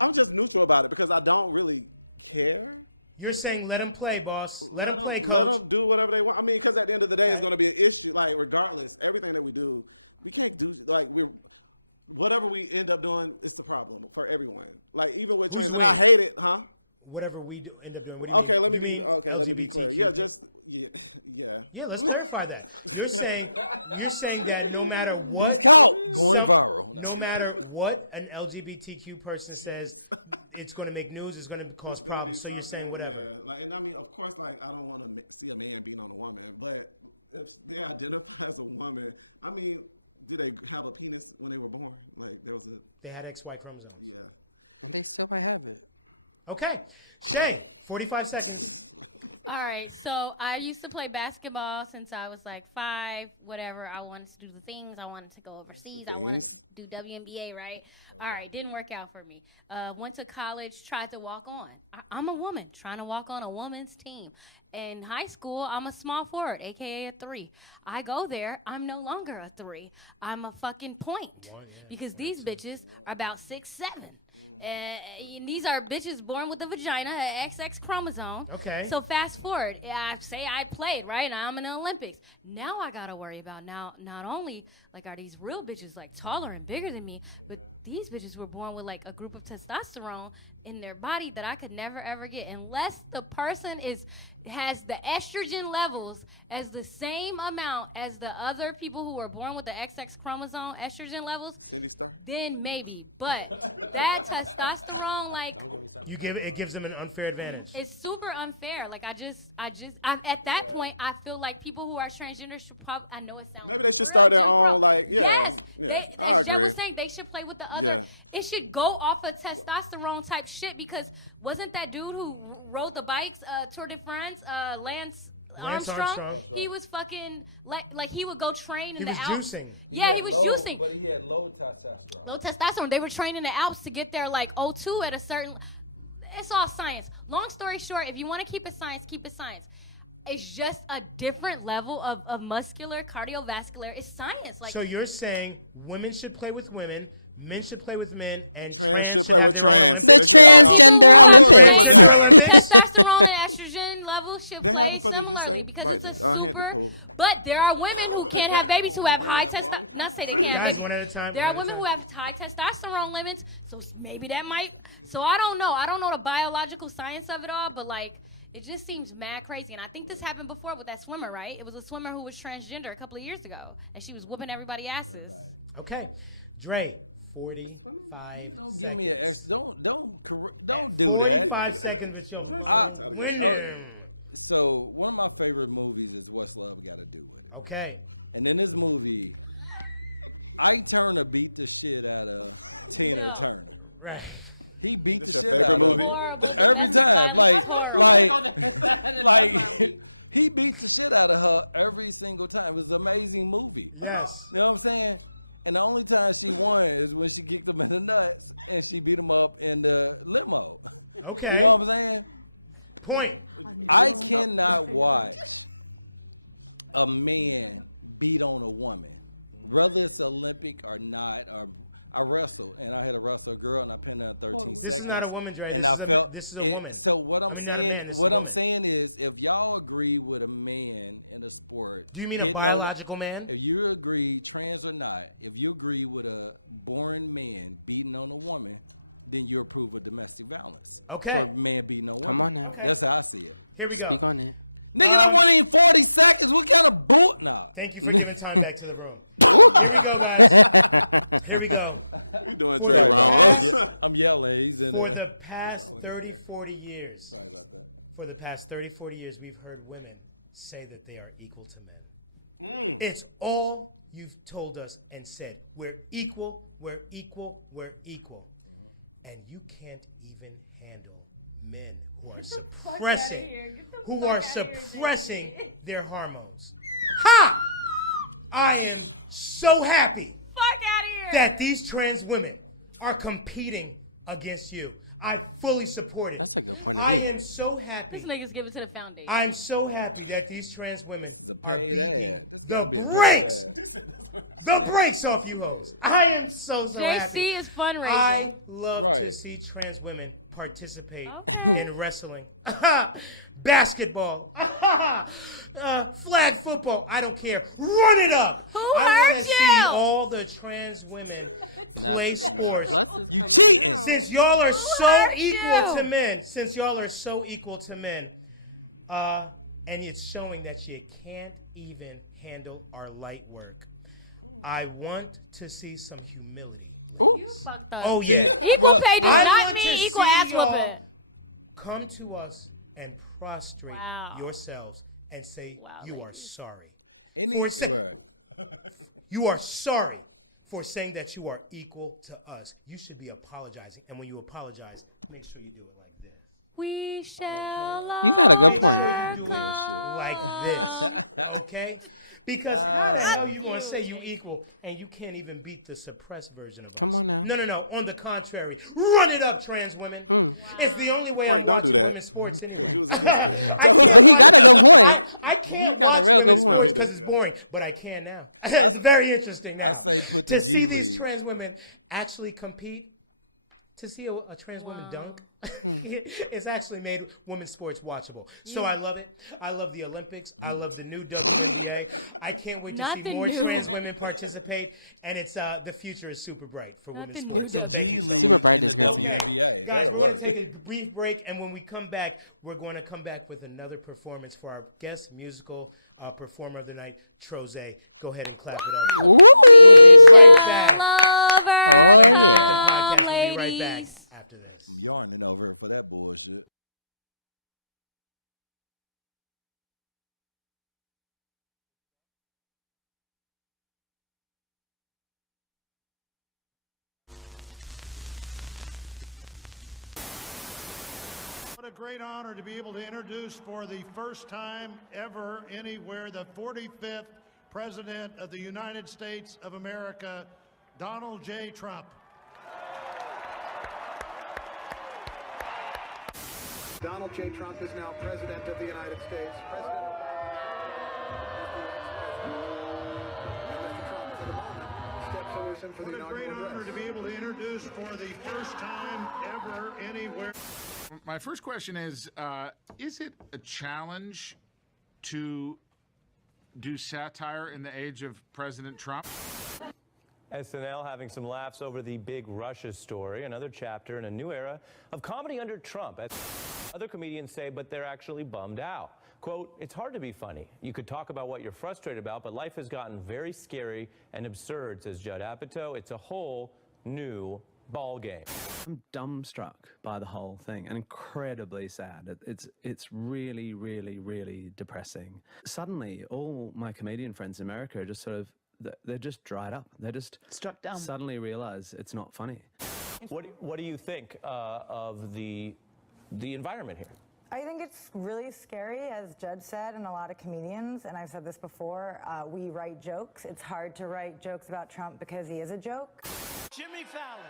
I'm just neutral about it because I don't really care. You're saying let them play, boss. Let them play, coach. Let them do whatever they want. I mean, because at the end of the day, it's going to be an issue. Like, regardless, everything that we do, we can't do, like, whatever we end up doing, it's the problem for everyone. Like, even with trans, and I hate it, huh? Whatever we do, end up doing. Okay, let me be clear. Yeah, yeah. Yeah, let's clarify that. You're saying that no matter what, He's caught going viral. No matter what an LGBTQ person says, it's going to make news. It's going to cause problems. So you're saying whatever. Yeah, like, and I mean, of course, like, I don't want to see a man beating on a woman, but if they identify as a woman, I mean, did they have a penis when they were born? Like, They had XY chromosomes. Yeah. And they still might have it. Okay. Jay, 45 seconds. All right, so I used to play basketball since I was like 5, whatever. I wanted to do the things. I wanted to go overseas. I wanted to do WNBA, right? Okay. All right, didn't work out for me. Went to college, tried to walk on. I'm a woman trying to walk on a woman's team. In high school, I'm a small forward, a.k.a. a 3. I go there, I'm no longer a 3. I'm a fucking point. Because these bitches are about 6'7". These are bitches born with a vagina, an XX chromosome. Okay. So fast forward, I say I played, right? Now I'm in the Olympics. Now I gotta worry about not only like are these real bitches like taller and bigger than me, but these bitches were born with like a group of testosterone in their body that I could never ever get unless the person has the estrogen levels as the same amount as the other people who were born with the XX chromosome estrogen levels. Cindy Star? Then maybe, but that testosterone, like, it gives them an unfair advantage. It's super unfair. Like at that point, I feel like people who are transgender should probably. I know it sounds. Maybe they should start their own, like, Yes, I agree. Was saying they should play with the other. Yeah. It should go off of testosterone type shit because wasn't that dude who rode the bikes, Tour de France, Lance Armstrong? He was fucking like he would go train in the Alps. Juicing. He was juicing. But he had low testosterone. Low testosterone. They were training in the Alps to get their like O2 at a certain. It's all science. Long story short, if you want to keep it science, keep it science. It's just a different level of muscular, cardiovascular. It's science. Like, so you're saying women should play with women, men should play with men, and trans should play with trans. The transgender Olympics. Testosterone and estrogen levels should play similarly because it's a super. But there are women who can't have babies who have high testosterone. Not say they can't have babies. There are women who have high testosterone limits, so maybe that might. So I don't know. I don't know the biological science of it all, but like. It just seems mad crazy. And I think this happened before with that swimmer, right? It was a swimmer who was transgender a couple of years ago. And she was whooping everybody's asses. Okay. Dre, 45 Don't give me an extra. Don't do that. 45 seconds with your So one of my favorite movies is What's Love Got to Do With It. Okay. And in this movie, Ike Turner beat the shit out of Tina Turner. Right. He beat the shit favorite out movie? of her every time. Like he beat the shit out of her every single time. It was an amazing movie. Yes. You know what I'm saying? And the only time she won is when she kicked him in the nuts and she beat him up in the limo. Okay. You know what I'm saying? Point. I cannot watch a man beat on a woman, whether it's Olympic or not, or I wrestled, and I had to wrestle a girl, and I pinned her in 13 seconds. This is not a woman, Dre. And this is a woman. So what I'm saying is, if y'all agree with a man in a sport, do you mean a biological man? If you agree, trans or not, if you agree with a born man beating on a woman, then you approve of domestic violence. Okay. For a man beating on a woman. Come on now. Okay. That's how I see it. Here we go. Speak on it. Nigga, that wasn't even 40 seconds. What kind of boot? Nah. Thank you for giving time back to the room. Here we go, guys. Here we go. You doing Dre wrong. I'm yelling. He's in For there. the past 30, 40 years. Sorry about that. For the past 30, 40 years, we've heard women say that they are equal to men. It's all you've told us and said. We're equal, we're equal, we're equal. And you can't even handle men who are suppressing their hormones. Ha! I am so happy. Fuck out of here. that these trans women are competing against you. I fully support it. That's a good point of I view. am so happy. This nigga's giving to the foundation. I am so happy that these trans women This is a paid are beating ad. This gotta the be a paid brakes, ad. the brakes off you hoes. I am so happy. JC is fundraising. I love to Right. see trans women participate Okay. in wrestling, basketball, flag football. I don't care. Run it up. Who I hurt want to you? see all the trans women play sports. You cheating. Since y'all are so hurt equal you? to men, and it's showing that you can't even handle our light work, I want to see some humility. You fucked up. Oh yeah. Equal pay do I not want to mean see equal ass y'all whooping. come to us and prostrate Wow. yourselves and say Wow. you are sorry. Any For a second. right. You are sorry for saying that you are equal to us. You should be apologizing. And when you apologize, make sure you do it like this. We shall You got a good Make point. sure you do it like this. Okay? Because how the hell are you going to say you equal and you can't even beat the suppressed version of us? Come on now. No. On the contrary. Run it up, trans women. It's the only way Frank, I don't watch do that. women's sports anyway. Because you was against it. But he got a good point. I can't He got a watch real good women's point. sports No, he because it's doesn't. boring, but I can now. It's very interesting now. I say put the to G see these League. trans women actually compete, to see a trans woman dunk, it's actually made women's sports watchable. So I love it. I love the Olympics. I love the new WNBA. I can't wait to see Nothing more new. trans women participate, and it's the future is super bright for women's Nothing Put sports. the G League Super bright in the is good. WNBA. Guys, That'll we're work. going to take a brief break, and when we come back, we're going to come back with another performance for our guest musical performer of the night, Troze. Go ahead and clap it up. Ooh. Right back. Lover. Oh, yeah. We'll be right back Ladies. after this. I'm yarning over here for that bullshit. What a great honor to be able to introduce for the first time ever anywhere the 45th President of the United States of America, Donald J. Trump. Donald J. Trump is now President of the United States. President Obama is the ex-president. And Mr. Trump, for the moment, steps in for the What a great inaugural honor to address. be able to introduce for the first time ever anywhere. My first question is it a challenge to do satire in the age of President Trump? SNL having some laughs over the big Russia story, another chapter in a new era of comedy under Trump. As other comedians say, but they're actually bummed out. Quote, it's hard to be funny. You could talk about what you're frustrated about, but life has gotten very scary and absurd, says Judd Apatow. It's a whole new ball game. I'm dumbstruck by the whole thing and incredibly sad. It's really, really, really depressing. Suddenly, all my comedian friends in America are just sort of, they're just dried up. They're just Struck down. suddenly realize it's not funny. What do you think of the environment here? I think it's really scary, as Judd said, and a lot of comedians, and I've said this before, we write jokes. It's hard to write jokes about Trump because he is a joke. Jimmy Fallon.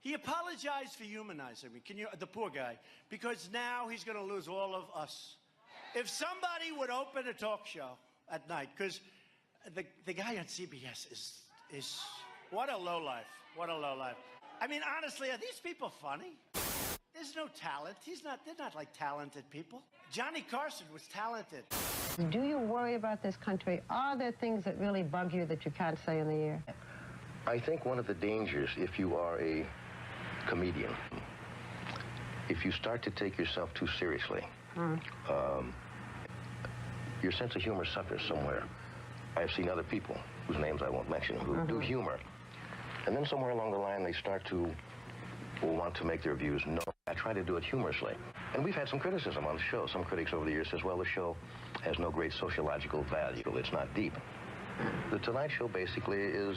He apologized for humanizing me, the poor guy, because now he's going to lose all of us. If somebody would open a talk show at night, because the guy on CBS is what a lowlife, what a lowlife. I mean, honestly, are these people funny? There's no talent. They're not like talented people. Johnny Carson was talented. Do you worry about this country? Are there things that really bug you that you can't say in the air? I think one of the dangers, if you are a comedian, if you start to take yourself too seriously, your sense of humor suffers somewhere. I've seen other people, whose names I won't mention, who do humor. And then somewhere along the line, they start to want to make their views known. I try to do it humorously. And we've had some criticism on the show. Some critics over the years says, well, the show has no great sociological value. It's not deep. The Tonight Show basically is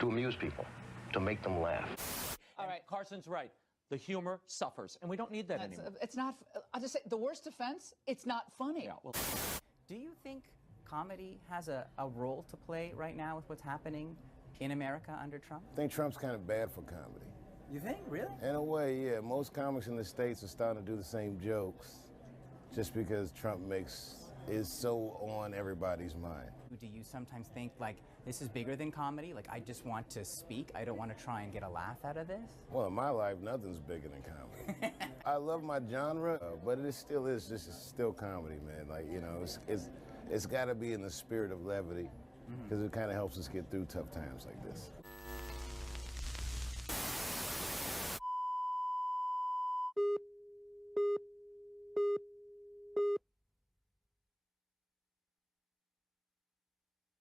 to amuse people, to make them laugh. All right, Carson's right. The humor suffers, and we don't need that anymore. It's not, I'll just say, the worst offense, it's not funny. Yeah, well. Do you think comedy has a role to play right now with what's happening in America under Trump? I think Trump's kind of bad for comedy. You think, really? In a way, yeah. Most comics in the States are starting to do the same jokes just because Trump is so on everybody's mind. Do you sometimes think, like, this is bigger than comedy? Like, I just want to speak. I don't want to try and get a laugh out of this? Well, in my life, nothing's bigger than comedy. I love my genre, but it still is just still comedy, man. Like, you know, it's got to be in the spirit of levity because it kind of helps us get through tough times like this.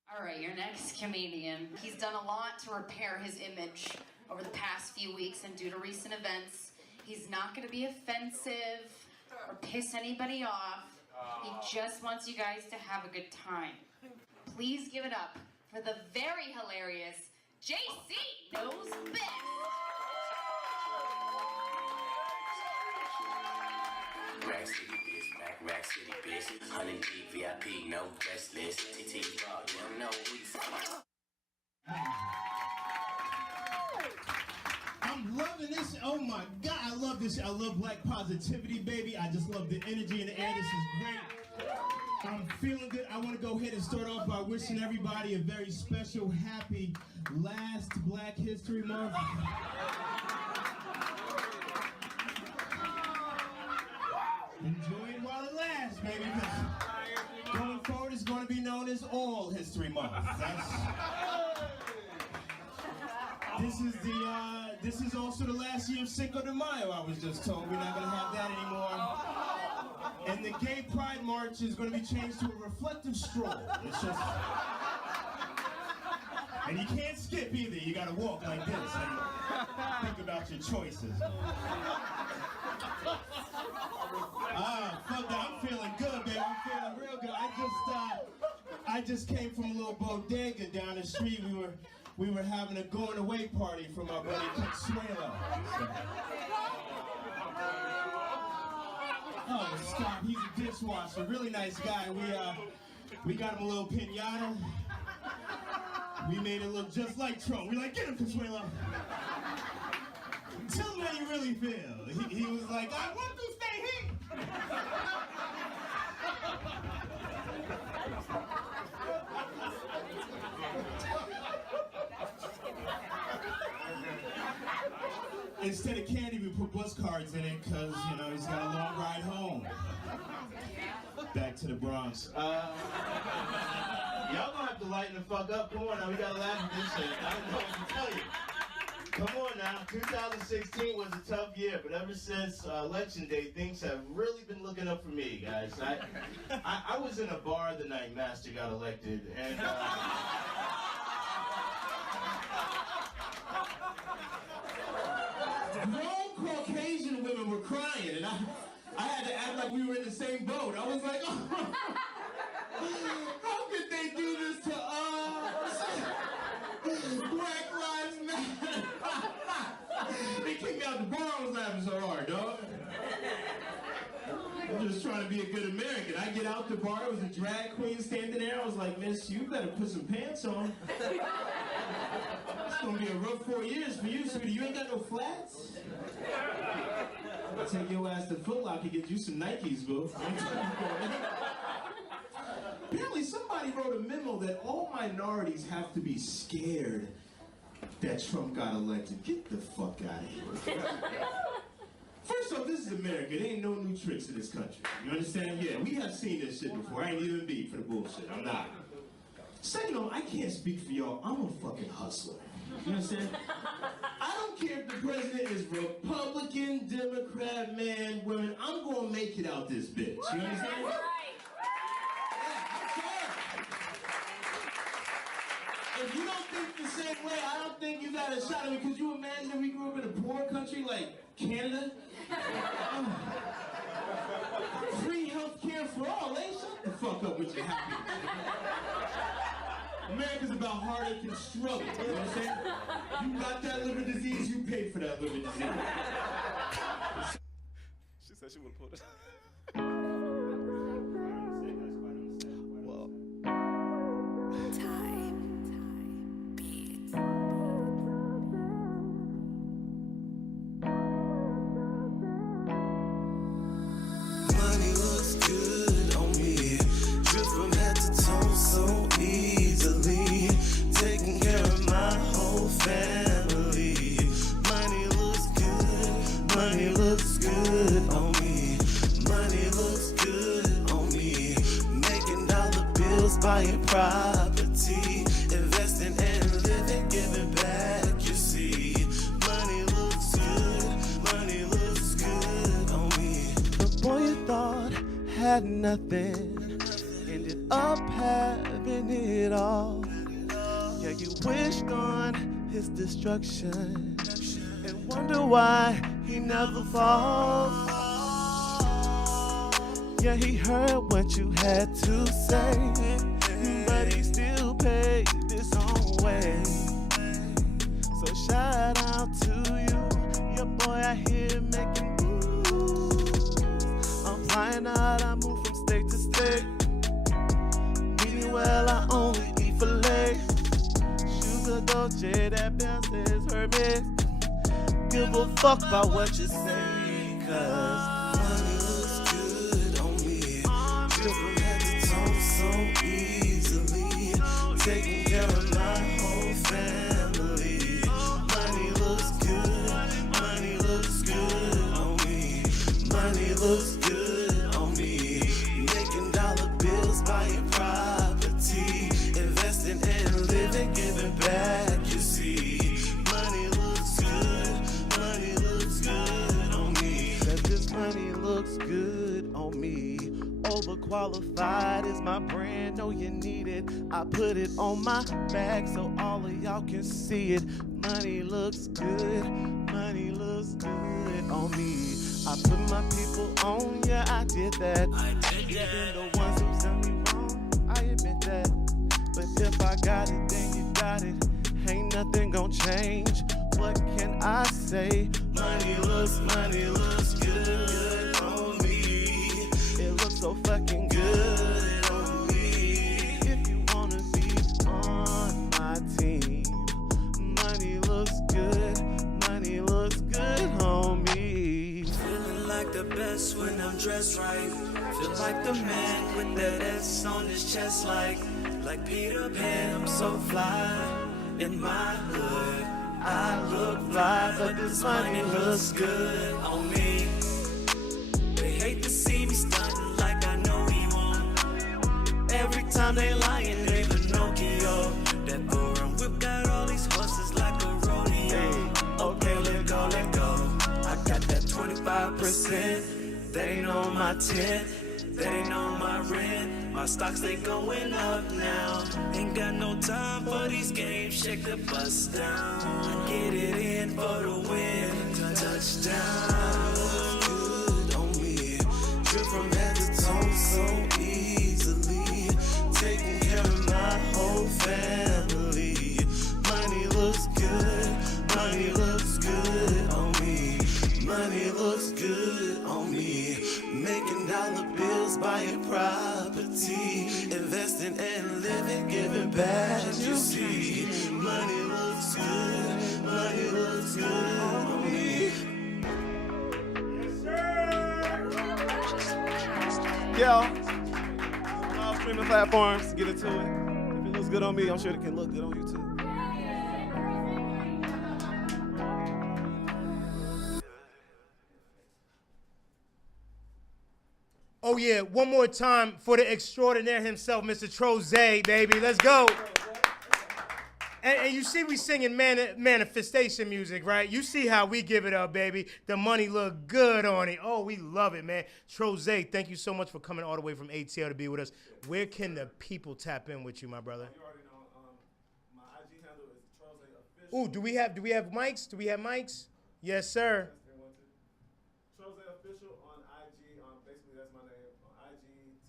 All right, your next comedian. He's done a lot to repair his image over the past few weeks, and due to recent events, he's not going to be offensive or piss anybody off. He just wants you guys to have a good time. Please give it up for the very hilarious JC Knows Best. Rack City bitch, Rack City bitch, 100 G VIP, no guest list, TT dog, you don't know who you from. I'm loving this. Oh my God, I love this. I love black positivity, baby. I just love the energy in the air. This is great. I'm feeling good. I want to go ahead and start off by wishing everybody a very special, happy last Black History Month. Enjoy it while it lasts, baby. Going forward, it's going to be known as All History Month. This is also the last year of Cinco de Mayo, I was just told. We're not going to have that anymore. And the Gay Pride March is going to be changed to a reflective stroll. It's just... And you can't skip either. You got to walk like this and think about your choices. Fuck that. I'm feeling good, baby. I'm feeling real good. I just came from a little bodega down the street. We were having a going away party for my buddy Consuelo. Oh, stop. He's a dishwasher. Really nice guy. We got him a little piñata. We made it look just like Trump. We're like, get him, Consuelo. Tell me how you really feel. He was like, I want to stay here. Instead of candy, we put bus cards in it because, you know, he's got a long ride home. Back to the Bronx. Y'all gonna have to lighten the fuck up. Come on now, we gotta laugh at this shit. I don't know what to tell you. Come on now, 2016 was a tough year, but ever since election day, things have really been looking up for me, guys. I was in a bar the night Master got elected, and grown Caucasian women were crying, and I had to act like we were in the same boat. I was like, oh, how could they do this to us? Black Lives Matter. They kicked me out the bar. I was laughing so hard, dog. I'm just trying to be a good American. I get out the bar, there was a drag queen standing there. I was like, miss, you better put some pants on. It's gonna be a rough 4 years for you, sweetie. You ain't got no flats? I'll take your ass to Foot Locker and get you some Nikes, boo. Apparently somebody wrote a memo that all minorities have to be scared that Trump got elected. Get the fuck out of here. First off, this is America. There ain't no new tricks in this country. You understand? Yeah, we have seen this shit before. I ain't even beat for the bullshit. I'm not. Second off, I can't speak for y'all. I'm a fucking hustler. You understand? I don't care if the president is Republican, Democrat, man, women. I'm gonna make it out this bitch. You understand? If you don't think the same way, I don't think you got a shot at me. Could you imagine if we grew up in a poor country like Canada? Free health care for all, eh? Shut the fuck up with your happy. America's about heartache and struggle, you understand? You got that liver disease, you paid for that liver disease. She said she would have pulled it. Well, bills, buying property, investing and living, giving back. You see, money looks good on me. The boy you thought had nothing ended up having it all. Yeah, you wished on his destruction and wonder why he never falls. Yeah, he heard what you had to say, but he still paid his own way. So shout out to you, your boy out here making moves. I'm flying out, I move from state to state. Meaning well, I only eat filet. Shoes are Dolce, that bounces Hermes. Give a fuck about what you say, cause money looks good on me. From head to toe so easily. Taking care of my whole family. Money looks good on me. Money looks good on me. Making dollar bills, buying property, investing and living, giving back. You see, money looks good on me. That this money looks good on me. Overqualified is my brand, know you need it. I put it on my back so all of y'all can see it. Money looks good on me. I put my people on, yeah, I did that. Even the ones who sent me wrong, I admit that. But if I got it, then you got it. Ain't nothing gonna change. What can I say? Money looks good on me. It looks so fucking good on me. If you wanna be on my team, money looks good on me. Feeling like the best when I'm dressed right. Feel like the man with that S on his chest, like Peter Pan. I'm so fly in my hood. I look fly, but this money looks good on me. They hate to see me stunting like I know he won't. Every time they lying, they Pinocchio. That foreign whip got all these horses like a rodeo. Okay, let go. I got that 25%. That ain't on my tent. That ain't on my rent. My stocks, they going up now. Ain't got no time for these games. Shake the bus down. Get it in for the win. Touchdown. Good on me. Trip from head to toe so easily. Taking care of my whole family. Money looks good on me. Money looks good on me. Making dollar bills, buying property, investing and living, giving back. You see, money looks good on me. Yeah, all streaming platforms, get into it. If it looks good on me, I'm sure it can look good on you too. Oh yeah, one more time for the extraordinaire himself, Mr. Troze, baby. Let's go. And you see we singing manifestation music, right? You see how we give it up, baby. The money look good on it. Oh, we love it, man. Troze, thank you so much for coming all the way from ATL to be with us. Where can the people tap in with you, my brother? You already know, my IG handle is Troze Official. Ooh, do we have mics? Do we have mics? Yes, sir. Troze Official on IG. Basically, that's my name on IG,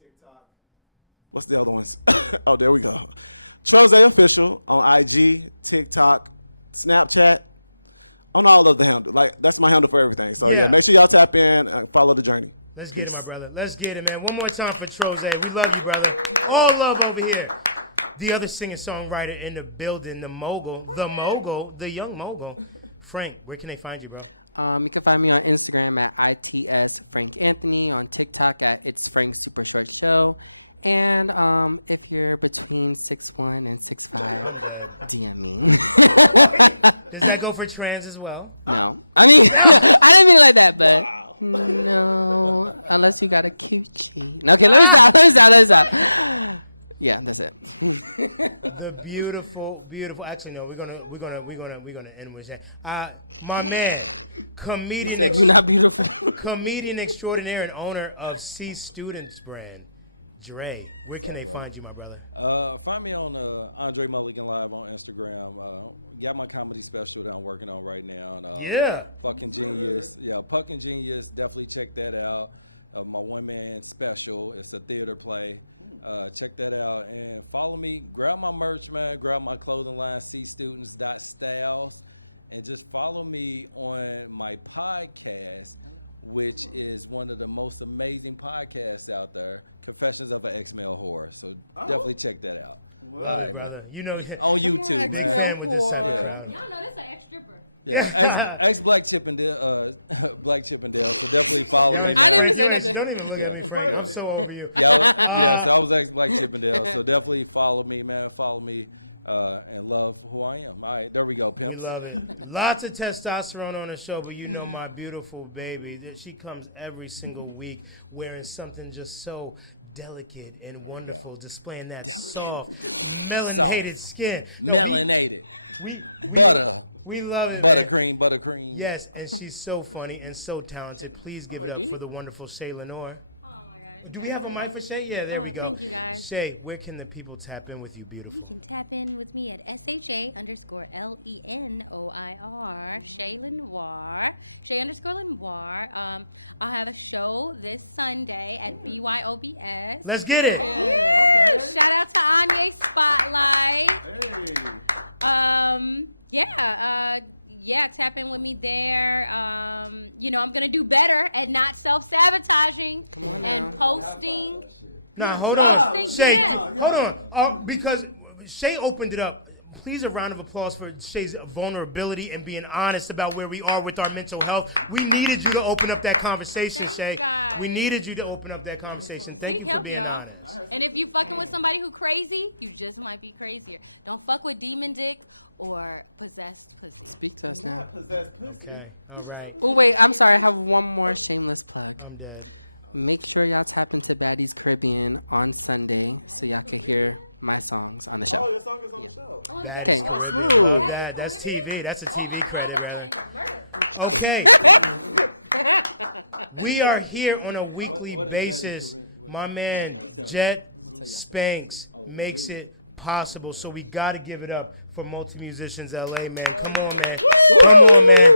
TikTok. What's the other ones? Oh, there we go. Troze Official on IG, TikTok, Snapchat, on all of the handles. Like, that's my handle for everything. So yeah, make sure y'all tap in and follow the journey. Let's get it, my brother. Let's get it, man. One more time for Troze. We love you, brother. All love over here. The other singer-songwriter in the building, the mogul, the young mogul. Frank, where can they find you, bro? You can find me on Instagram at ITS Frank Anthony, on TikTok at It's Frank Super Short Show. And if you're between 6'1" and 6'5", DM me. Does that go for trans as well? No. I mean, I didn't mean it like that, but no. Unless you got a cute cheek. Okay, let me stop. Yeah, that's it. The beautiful, beautiful. Actually, no. We're gonna end with that. My man, comedian. He said, "You're not beautiful." Comedian extraordinaire and owner of C Students brand, Dre. Where can they find you, my brother? Find me on Andre Mulligan Live on Instagram. Got my comedy special that I'm working on right now. And, Fucking Genius. Yeah, Fucking Genius. Definitely check that out. My one-man special. It's a theater play. Check that out. And follow me. Grab my merch, man. Grab my clothing line, cstudents.styles. And just follow me on my podcast, which is one of the most amazing podcasts out there, Confessions of an Ex-Male Whore. So definitely check that out. All right, brother. man. You know, on YouTube, man. Yeah. Y'all know this an ex-stripper. Yeah, ex Black Chippendale, Black Chippendale. So definitely follow me, man. I didn't even say nothing. Don't even look at me, Frank. I'm so over you. Yeah, so I was ex Black Chippendale. So definitely follow me, man. Follow me. And love who I am. All right, there we go, pimps. We love it. Lots of testosterone on the show, but you know my beautiful baby. That she comes every single week wearing something just so delicate and wonderful, displaying that soft, melanated skin. Melanated. We butter. We love it. Buttercream. Yes, and she's so funny and so talented. Please give it up for the wonderful Shay Lenore. Do we have a mic for Shay? Yeah, there we go. Thank you, guys. Shay, where can the people tap in with you, beautiful? You can tap in with me at SHA_LENOIR, Shay Lenoir, Shay_Lenoir. I'll have a show this Sunday at BYOBS. Let's get it. Okay. Shout out to Anya Spotlight. Yeah, tap in with me there. You know, I'm going to do better at not self-sabotaging and posting. Now, hold on. Posting, Shay, yes. hold on. Because Shay opened it up. Please, a round of applause for Shay's vulnerability and being honest about where we are with our mental health. We needed you to open up that conversation, Thanks, Shay. guys. We needed you to open up that conversation. Thank you for help being y'all. honest. And if you fucking with somebody who crazy, you just might be crazier. Don't fuck with demon dick or possessed pussy. Speak to us now. Possessed pussy. Okay. All right. Oh, wait, I'm sorry. I have one more shameless plug. I'm dead. Make sure y'all tap into Baddies Caribbean on Sunday so y'all can hear my songs on the show. Oh, your song is on the show. Okay. Smooth. That's TV. That's a TV credit, right? Okay. We are here on a weekly basis. My man, Jet Spanks, makes it possible. So we got to give it up for Multi-Musicians LA, man. Come on, man. Come on, man.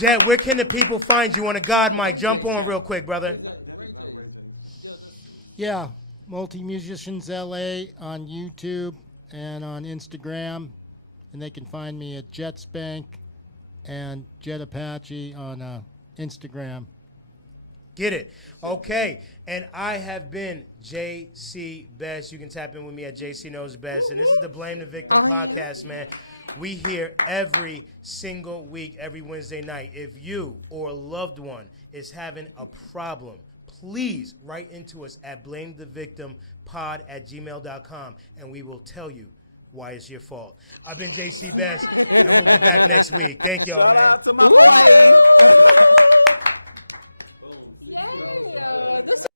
Jet, where can the people find you on a God mic? Jump on real quick, brother. Yeah, Multi-Musicians LA on YouTube and on Instagram. And they can find me at Jetspank and Jet Apache on Instagram. Get it. Okay. And I have been JC Best. You can tap in with me at JC Knows Best. And this is the Blame the Victim podcast, man. We here every single week, every Wednesday night. If you or a loved one is having a problem, please write into us at blamethevictimpod@gmail.com, and we will tell you why it's your fault. I've been JC Best. Next week. Thank you. Shout out to my boy. Yay! This